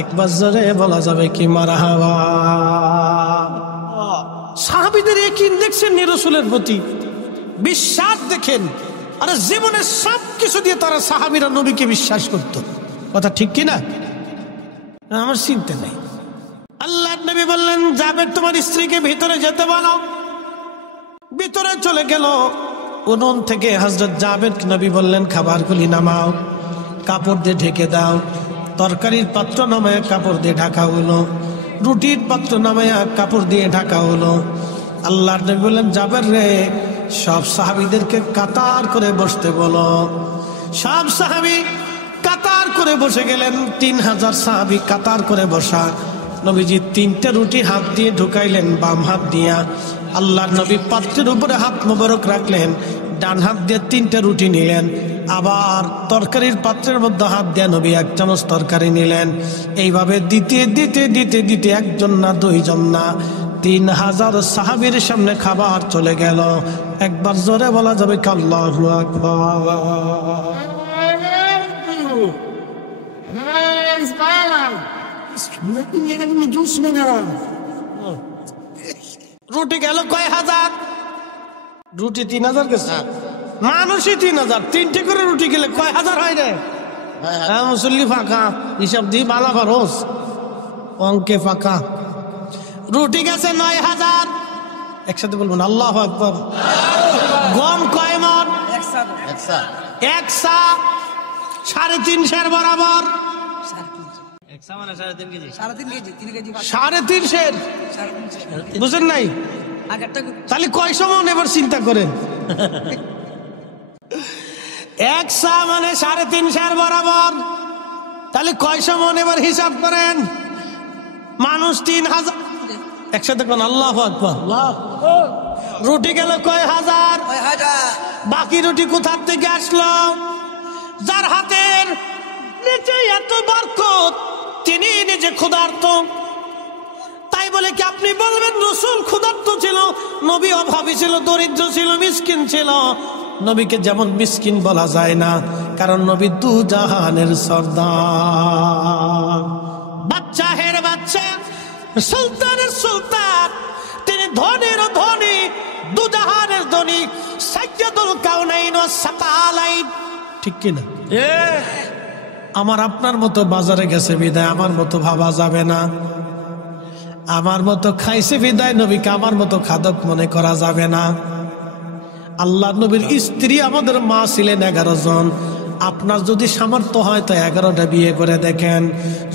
একবার জোরে বলা যাবে কি মারহাবা। সাহাবীদের ইয়াকিন দেখছেন রাসূলের প্রতি, বিশ্বাস দেখেন। আরে জীবনের সব কিছু দিয়ে তারা সাহাবীরা নবীকে বিশ্বাস করত। কথা ঠিক কিনা? আমার চিন্তা নেই। আল্লাহর নবী বললেন, জাবের তোমার স্ত্রীকে ভিতরে যেতে বলো। ভিতরে চলে গেল। উনুন থেকে হযরত জাবের নবী বললেন, খাবারগুলি নামাও, কাপড় দিয়ে ঢেকে দাও। তরকারির পাত্র নামায়া কাপড় দিয়ে ঢাকা হলো, রুটির পাত্র নামায়া কাপড় দিয়ে ঢাকা হলো। আল্লাহর নবী বললেন, জাবের রে, সব সাহাবীদেরকে কাতার করে বসতে বলো। সব সাহাবী কাতার করে বসে গেলেন। 3000 সাহাবী কাতার করে বসা। নবীজি 3টে রুটি হাত দিয়ে ঢুকাইলেন বাম হাত দিয়া। আল্লাহর নবী পাত্রের উপরে হাত মোবারক রাখলেন, ডান হাত দিয়ে 3টে রুটি নিলেন। আবার তরকারির পাত্রের মধ্যে হাত দিয়ে নবী 1 চামচ তরকারি নিলেন। এইভাবে দিতে দিতে দিতে দিতে একজন না দুইজন না 3000 সাহাবীর সামনে খাবার চলে গেল। একবার জোরে বলা যাবে কি আল্লাহু আকবার। রুটি গেল কয় হাজার? রুটি 3000 গেছে, মানুষই 3000। 3টে করে রুটি গেলে কয় হাজার হয় রে? মুসল্লি ফাঁকা, হিসাব দিয়ে বালা খরচ, অঙ্কে ফাঁকা। রুটি গেছে 9000। একসাথে বলবেন আল্লাহু আকবার। গম কয় মণ? 1 সা 3.5 বরাবর। 3.5 বুঝেন নাই? তাহলে কয় সমান এবার চিন্তা করেন। 1 সা মানে 3.5 বরাবর, তাহলে কয় সমান এবার হিসাব করেন। মানুষ 3000। একসাথে কোন আল্লাহু আকবার। রুটি গেল কয় হাজার? বাকি রুটি কোথা থেকে আসলো? যার হাতের নিচে এত বরকত, তিনি নিজে ক্ষুধার্ত। তাই বলে কি আপনি বলবেন রাসূল ক্ষুধার্ত ছিল? নবী অভাবী ছিল, দরিদ্র ছিল, মিসকিন ছিল। নবীকে যেমন মিসকিন বলা যায় না, কারণ নবী দু জাহানের সর্দার, বাদশাহের বাদশা, সুলতানের সুলতান। তিনি ধনীর ধনী, দু জাহানের ধনী, সাইয়্যিদুল কাউনাইন ওয়াস সাকালাইন। ঠিক কিনা? আমার আপনার মতো বাজারে গেছে বিদায় আমার মতো ভাবা যাবে না। আমার মতো খাইছে বিদায় নবীকে আমার মতো খাদক মনে করা যাবে না। আল্লাহ নবীর স্ত্রী আমাদের মা ছিলেন 11 জন। আপনার যদি সামর্থ্য হয় তো 11টা বিয়ে করে দেখেন।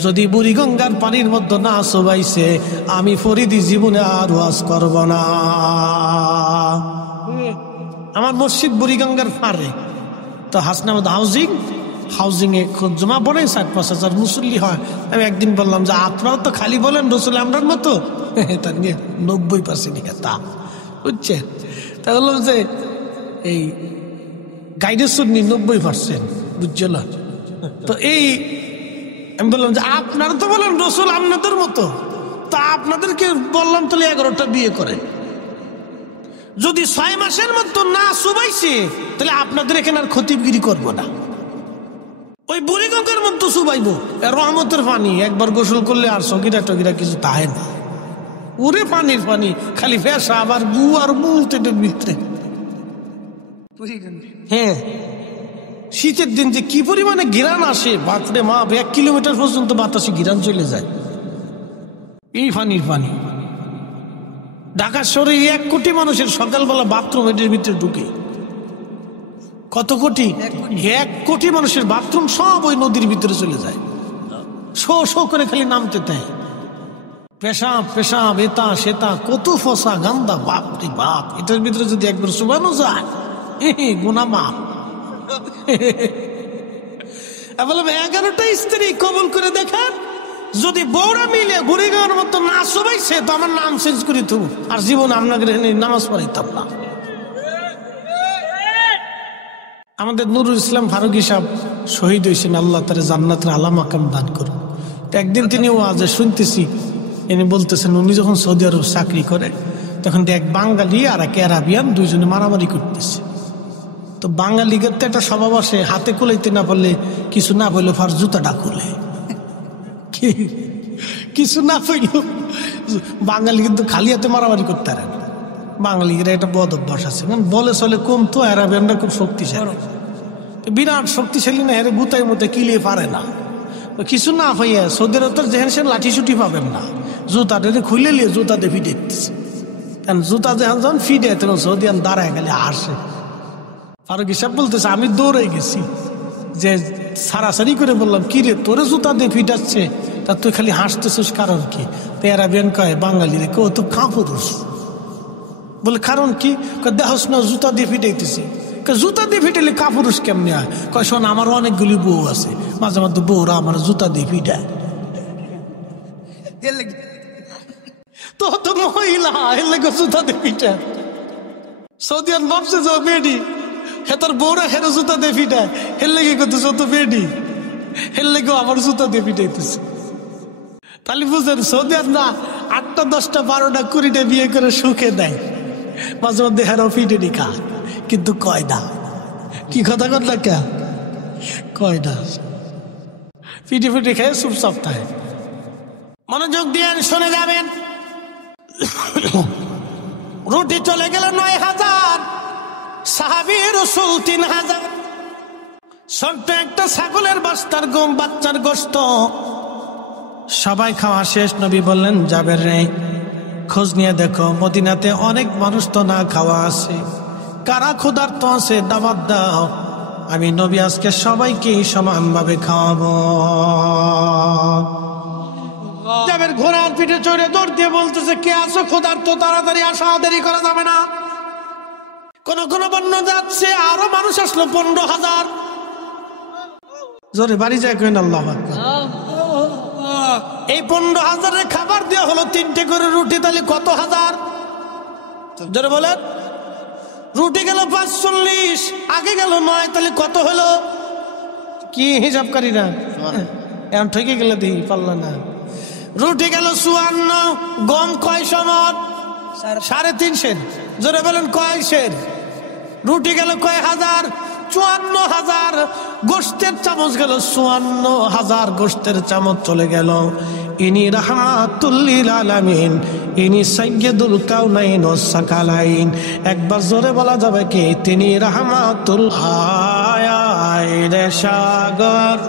যদি বুড়িগঙ্গার পানির মধ্যে না চুবাইছে, আমি ফরিদি জীবনে আর ওয়াজ করব না। আমার মসজিদ বুড়িগঙ্গার পারে, তো হাসনাবাদ হাউজিং এ জমা পড়ে 4-5 হাজার মুসল্লি হয়। আমি একদিন বললাম যে আপনারা তো খালি বলেন রসুল আমরার মতো, তার নিয়ে 90% তা বুঝছেন। তা বললাম যে এই গাইডের শুনি 90%, বুঝছিল। তো এই আমি বললাম যে আপনারা তো বলেন রসুল আপনাদের মতো, তা আপনাদেরকে বললাম তাহলে 11টা বিয়ে করে। যদি 6 মাসের মতো না সুবাইছে, তাহলে আপনাদের এখানে আর খতিবগিরি করবো না। ওই বুড়িগঙ্গার মতো সুবাইবো, রহমতের পানি। একবার গোসল করলে আর সগিরা টগিরা কিছু তাহে না। ওরে পানির পানি, খালি ফেসা আবার গু আর মুলতেটের ভিতরে। হ্যাঁ, শীতের দিন যে কি পরিমাণে ঘিরান আসে, বাপরে মা, 1 কিলোমিটার পর্যন্ত বাতাসে ঘিরান চলে যায়। এই পানির পানি। ঢাকা শহরে 1 কোটি মানুষের সকালবেলা বাথরুম এটির ভিতরে ঢুকে। কত কোটি? 1 কোটি মানুষের বাথরুম সব ওই নদীর ভিতরে চলে যায়। শো শো করে খালি নামতে দেয়। পেশাব পেশাব, এটা সেটা, কত ফসা গান্দা, বাপরে বাপ। এটার ভিতরে যদি একবার শুবানো যায়, গুনাহ মাফ। বললাম 11টা স্ত্রী কবুল করে দেখেন। যদি বউরা মিলে বুড়িগঙ্গার মতো না শুবাইছে, তো আমার নাম চেঞ্জ করে দেবো, আর জীবন আপনাদের নামাজ পড়াইতাম না। আমাদের নুরুল ইসলাম ফারুকী সাহেব শহীদ হয়েছেন, আল্লাহ তার জান্নাতের আলা মাকাম দান করুন। তো একদিন তিনি ওয়াজে শুনতেছি, ইনি বলতেছেন উনি যখন সৌদি আরব চাকরি করে, তখন এক বাঙালি আর এক আরাবিয়ান দুইজনে মারামারি করতেছে। তো বাঙালিদের তো একটা স্বভাব আসে, হাতে কুলাইতে না পারলে কিছু না বললে ফার জুতাটা খুলে, কিছু না পাইল। বাঙালি কিন্তু খালি হাতে মারামারি করতে পারে না, বাঙালিদের একটা বদ অভ্যাস আছে, বলে চলে কম তো আরবিয়ানরা খুব শক্তিশালী, বিরাট শক্তিশালী না, হেরে গুতাই মতে কিলিয়ে পারে না। কিছু না পাইয়া সৌদের তোর যেহেন সে লাঠি ছুটি পাবেন না, জুতা টেনে খুলে নিয়ে জুতা দিয়ে ফিটে দিচ্ছে, কারণ জুতা যেখান যখন ফিটে তখন সৌদিয়ান দাঁড়ায় গেলে হাসে। ফারুক হিসাব বলতেছে আমি দৌড়ে গেছি, যে সারাসারি করে বললাম কি রে তোরে জুতা দিয়ে ফিটাচ্ছে, তা তুই খালি হাসতেছিস কারণ কি? তো আরবিয়ান কয় বাঙালি রে কেউ তো কাপুরুষ, বলে কারণ কি? দেহস না জুতা দিয়ে ফিটাইতেছি। জুতা দিয়ে ফিটাইলে কাপুরুষ কেমনি হয়? কয় শোন আমার অনেকগুলি বউ আছে, মাঝে মাঝে বউরা আমার জুতা দিয়ে ফিটায়। তো তো মহিলা এর লেগে জুতা দিয়ে ফিটায়। সৌদিয়ান ভাবছে যে বেডি, হে তোর বউরা হেরে জুতা দিয়ে ফিটায়, হের লেগে করতেছ তো বেডি, হের লেগেও আমার জুতা দিয়ে ফিটাইতেছে। তাহলে বুঝলেন সৌদিয়ান না 8টা 10টা 12টা 20টা বিয়ে করে সুখে দেয়, মাঝে মধ্যে হেরাও ফিটে নি খা, কিন্তু কয় না। কি কথা কর না কে কয় না, ফিটে ফিটে খেয়ে চুপচাপ থাকে। মনোযোগ দিয়ে শুনে যাবেন। রুটি চলে গেল 9000, সাহাবী রাসূল 3000, ছোট্ট একটা ছাগলের বাচ্চার বাচ্চার গোশত সবাই খাওয়া শেষ। নবী বললেন জাবের রে খোঁজ নিয়ে দেখো মদিনাতে অনেক মানুষ তো না খাওয়া আছে, কারা ক্ষুধার্ত আছে দাওয়াত দাও, আমি নবী আজকে সবাইকে সমানভাবে খাওয়াবো। জাবের ঘোড়ার পিঠে চড়ে দৌড় দিয়ে বলতেছে কে আছো ক্ষুধার্ত, তাড়াতাড়ি আসো, দেরি করা যাবে না। কোন কোন বন্য যাচ্ছে আরো মানুষ আসলো 15,000। জোরে বাড়ি যায় কেন আল্লাহু আকবার। এই 15,000 খাবার দেওয়া হলো 3টে করে রুটি, তাহলে কত হাজার? জোরে বলেন। রুটি গেল 45, আগে গেল 9, তাহলে কত হলো? কি হিসাবকারী না এখন ঠকে গেলে দিই পারল না। রুটি গেল 54, গম কয় সমর? 3.5 জোরে বলেন কয় সের? রুটি গেল কয় হাজার? 54,000। গোশতের চামচ গেল 54,000, গোশতের চামচ চলে গেল। ইনি রাহমাতুল লিল আলামিন, ইনি সাইয়্যিদুল কাউনাইন ওয়াস সাকালাইন। একবার জোরে বলা যাবে কি? তিনি রাহমাতুল আয়ায় সাগর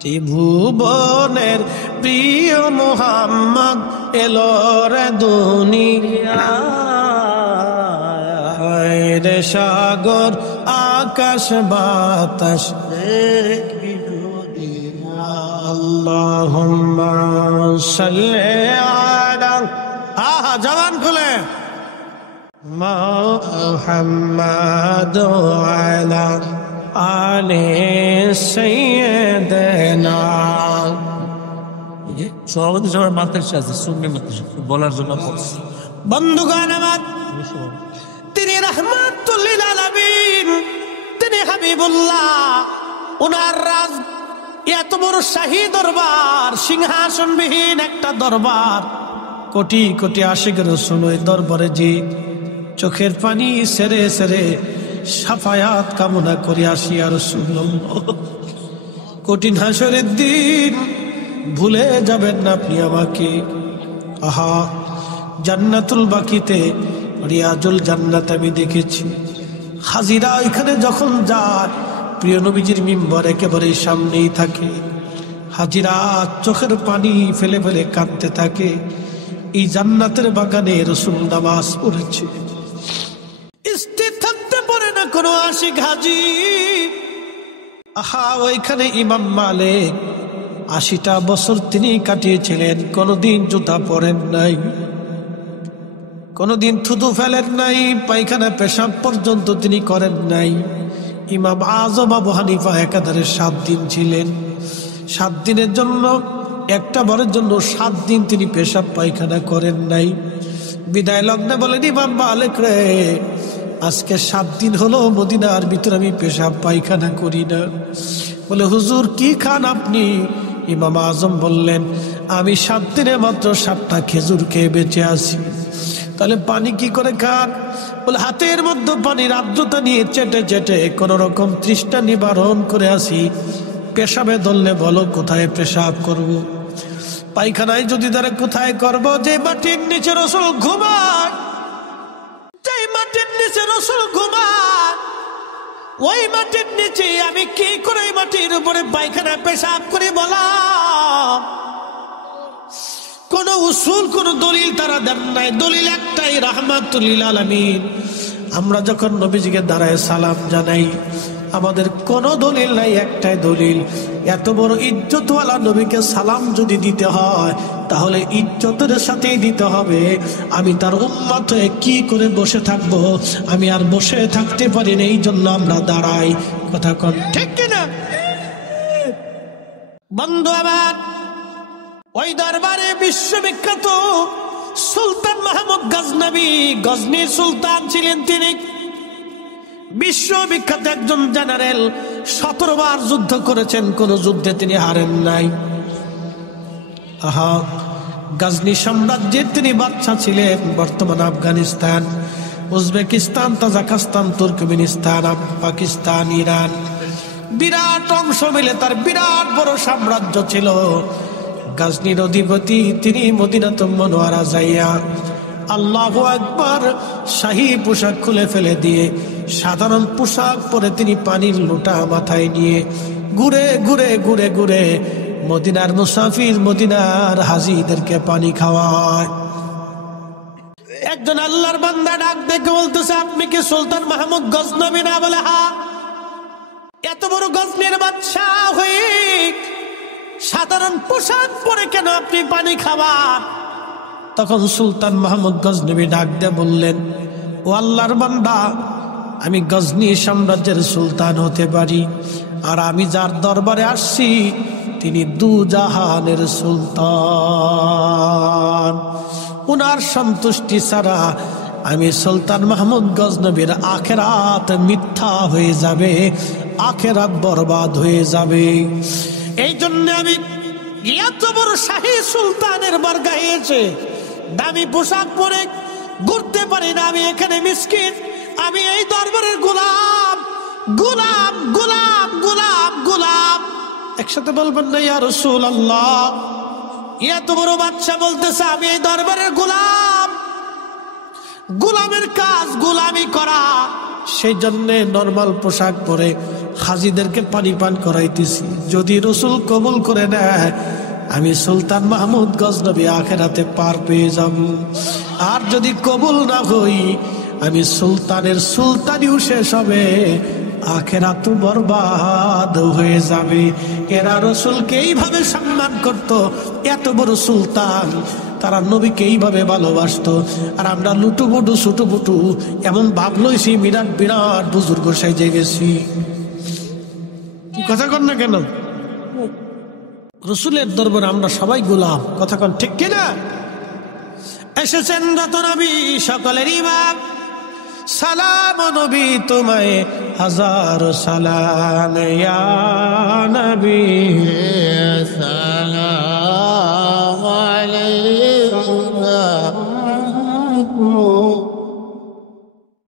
ত্রিভুবনের প্রিয় মুহাম্মদ এলো রে দুনিয়ায়, রে সাগর আকাশ বাতাস দেখবি দুনিয়া। আল্লাহুম্মা সাল্লি আলা, আহা জবান খুলে, মুহাম্মাদ আলা আলে সাইয়্যিদিনা। সভাপতি সবার মাদ্রাসা আছে, সুন্নি মাদ্রাসা বলার জন্য বন্ধুগণ আমার, তিনি রাহমাতুল লিল আলামিন, তিনি হাবিবুল্লাহ। ওনার রাজ এত বড় শাহী দরবার, সিংহাসনবিহীন একটা দরবার, কোটি কোটি আশিক রাসূল ওই দরবারে যে চোখের পানি সেরে সেরে সাফায়াত কামনা করে আসি। আর রাসূলুল্লাহ কঠিন হাসরের দিন ভুলে যাবেন না আপনি আমাকে। আহা জান্নাতুল বাকিতে রিয়াজুল জান্নাত আমি দেখেছি, হাজিরা এখানে যখন যায় প্রিয় নবীজির মিম্বর একেবারে সামনেই থাকে, হাজিরা চোখের পানি ফেলে ফেলে কাঁদতে থাকে। এই জান্নাতের বাগানে রাসূল নামাজ পড়েছে, স্থির থাকতে পারে না কোনো আশিক হাজি। আহা ওইখানে ইমাম মালিক 80টা বছর তিনি কাটিয়েছিলেন, কোনদিন জুতা পরেন নাই, কোনদিন থুতু ফেলেন নাই, পায়খানা পেশাব পর্যন্ত তিনি করেন নাই। ইমাম আজম আবু হানিফা একাধারে 7 দিন ছিলেন, 7 দিনের জন্য, একটা বারের জন্য 7 দিন তিনি পেশাব পায়খানা করেন নাই। বিদায় লগ্নে বলেন ইমাম মালিক রে, আজকে 7 দিন হলো মদিনার ভিতরে আমি পেশাব পায়খানা করি না। বলে হুজুর কি খান আপনি? ইমাম আজম বললেন আমি 7 দিনে মাত্র 7টা খেজুর খেয়ে বেঁচে আছি। তাহলে পানি কি করে খান? বলে হাতের মধ্যে পানির আর্দ্রতা নিয়ে চেটে চেটে কোন রকম তৃষ্ণা নিবারণ করে আসি। পেশাবে ধরলে বলো কোথায় পেশাব করব? পায়খানায় যদি ধরে কোথায় করব? যে মাটির নিচে রাসূল ঘুমায়, যে মাটির নিচে রাসূল ঘুমায়, ওই মাটির নিচে আমি কি করে মাটির উপরে পায়খানা পেশাব করি বলা? কোন উসুল কোন দলিল তারা দেন নাই। দলিল একটাই, রাহমাতুল লিল আলামিন। আমরা যখন নবীজিকে দাঁড়ায় সালাম জানাই, আমাদের কোনো দলিল নাই, একটাই দলিল। এত বড় ইজ্জতওয়ালা নবীকে সালাম যদি দিতে হয় তাহলে ইজ্জতের সাথেই দিতে হবে। আমি তার উম্মত হয়ে কি করে বসে থাকবো? আমি আর বসে থাকতে পারি না, এই জন্য আমরা দাঁড়াই। কথা কন ঠিক কিনা? বন্ধু আমার, ওই দরবারে বিশ্ববিখ্যাত সুলতান মাহমুদ গজনবী, গজনীর সুলতান ছিলেন তিনি। বিশ্ববিখ্যাত একজন জেনারেল, 17 বার যুদ্ধ করেছেন, কোন যুদ্ধে তিনি হারেন নাই। গজনী সাম্রাজ্যের তিনি বাদশা ছিলেন। বর্তমান Afghanistan, Uzbekistan, Tajikistan, Turkmenistan, Pakistan, Iran, বিরাট অংশ মিলে তার বিরাট বড় সাম্রাজ্য ছিল। গজনীর অধিপতি তিনি মদিনাতুল মুনাওয়ারা যাইয়া আল্লাহু আকবার শাহী পোশাক খুলে ফেলে দিয়ে সাধারণ পোশাক পরে তিনি পানির লোটা মাথায় নিয়ে ঘুরে ঘুরে ঘুরে ঘুরে মদিনার মুসাফির, মদিনার হাজীদেরকে পানি খাওয়ায়। একজন আল্লাহর বান্দা ডাক দেখে বলতেছে, আপনি কি সুলতান মাহমুদ গজনবী না? বলে হ্যাঁ। এত বড় গজনীর বাদশা হয়ে সাধারণ পোশাক পরে কেন আপনি পানি খাবার? তখন সুলতান মাহমুদ গজনবী ডাক দিয়ে বললেন, ও আল্লাহর বান্দা, আমি গজনী সাম্রাজ্যের সুলতান হতে পারি, আর আমি যার দরবারে আসছি তিনি দুজাহানের সুলতান। উনার সন্তুষ্টি ছাড়া আমি সুলতান মাহমুদ গজনবীর আখেরাত মিথ্যা হয়ে যাবে, আখেরাত বরবাদ হয়ে যাবে। এই জন্য আমি এত বড় শাহী সুলতানের বরগাহে এসে দামি পোশাক পরে ঘুরতে পারি না। আমি এখানে মিসকিন, আমি এই দরবারের গোলাম, গোলাম, গোলাম, গোলাম, গোলাম। একসাথে বলবেন না ইয়া রাসূলুল্লাহ? এত বড় বাদশা বলতেছে আমি এই দরবারের গোলাম, গোলামের কাজ গোলামি করা। সেই জন্য নরমাল পোশাক পরে হাজীদেরকে পানি পান করাইতেছি। যদি রাসূল কবুল করে নেয়, আমি সুলতান মাহমুদ গজনবী আখেরাতে পার পেয়ে যাব। আর যদি কবুল না হই, আমি সুলতানের সুলতানিও শেষ হবে, আখেরাত বরবাদ হয়ে যাবে। এরা রাসূলকে এইভাবে সম্মান করত, এত বড় সুলতান, তারা নবীকে এইভাবে ভালোবাসতো। আর আমরা লুটুপুটু ছুটুপুটু এমন ভাব লইছি, বিরাট বিরাট বুজুর্গ সাইজে গেছি। কথা কন না কেন? রাসূলের দরবারে আমরা সবাই গোলাম। কথা কন ঠিক কিনা? এসেছেন যত নবী সকলের ইমাম, সালাম নবী তোমায় হাজার সালাম, ইয়া নবী সালাম আলাইকুম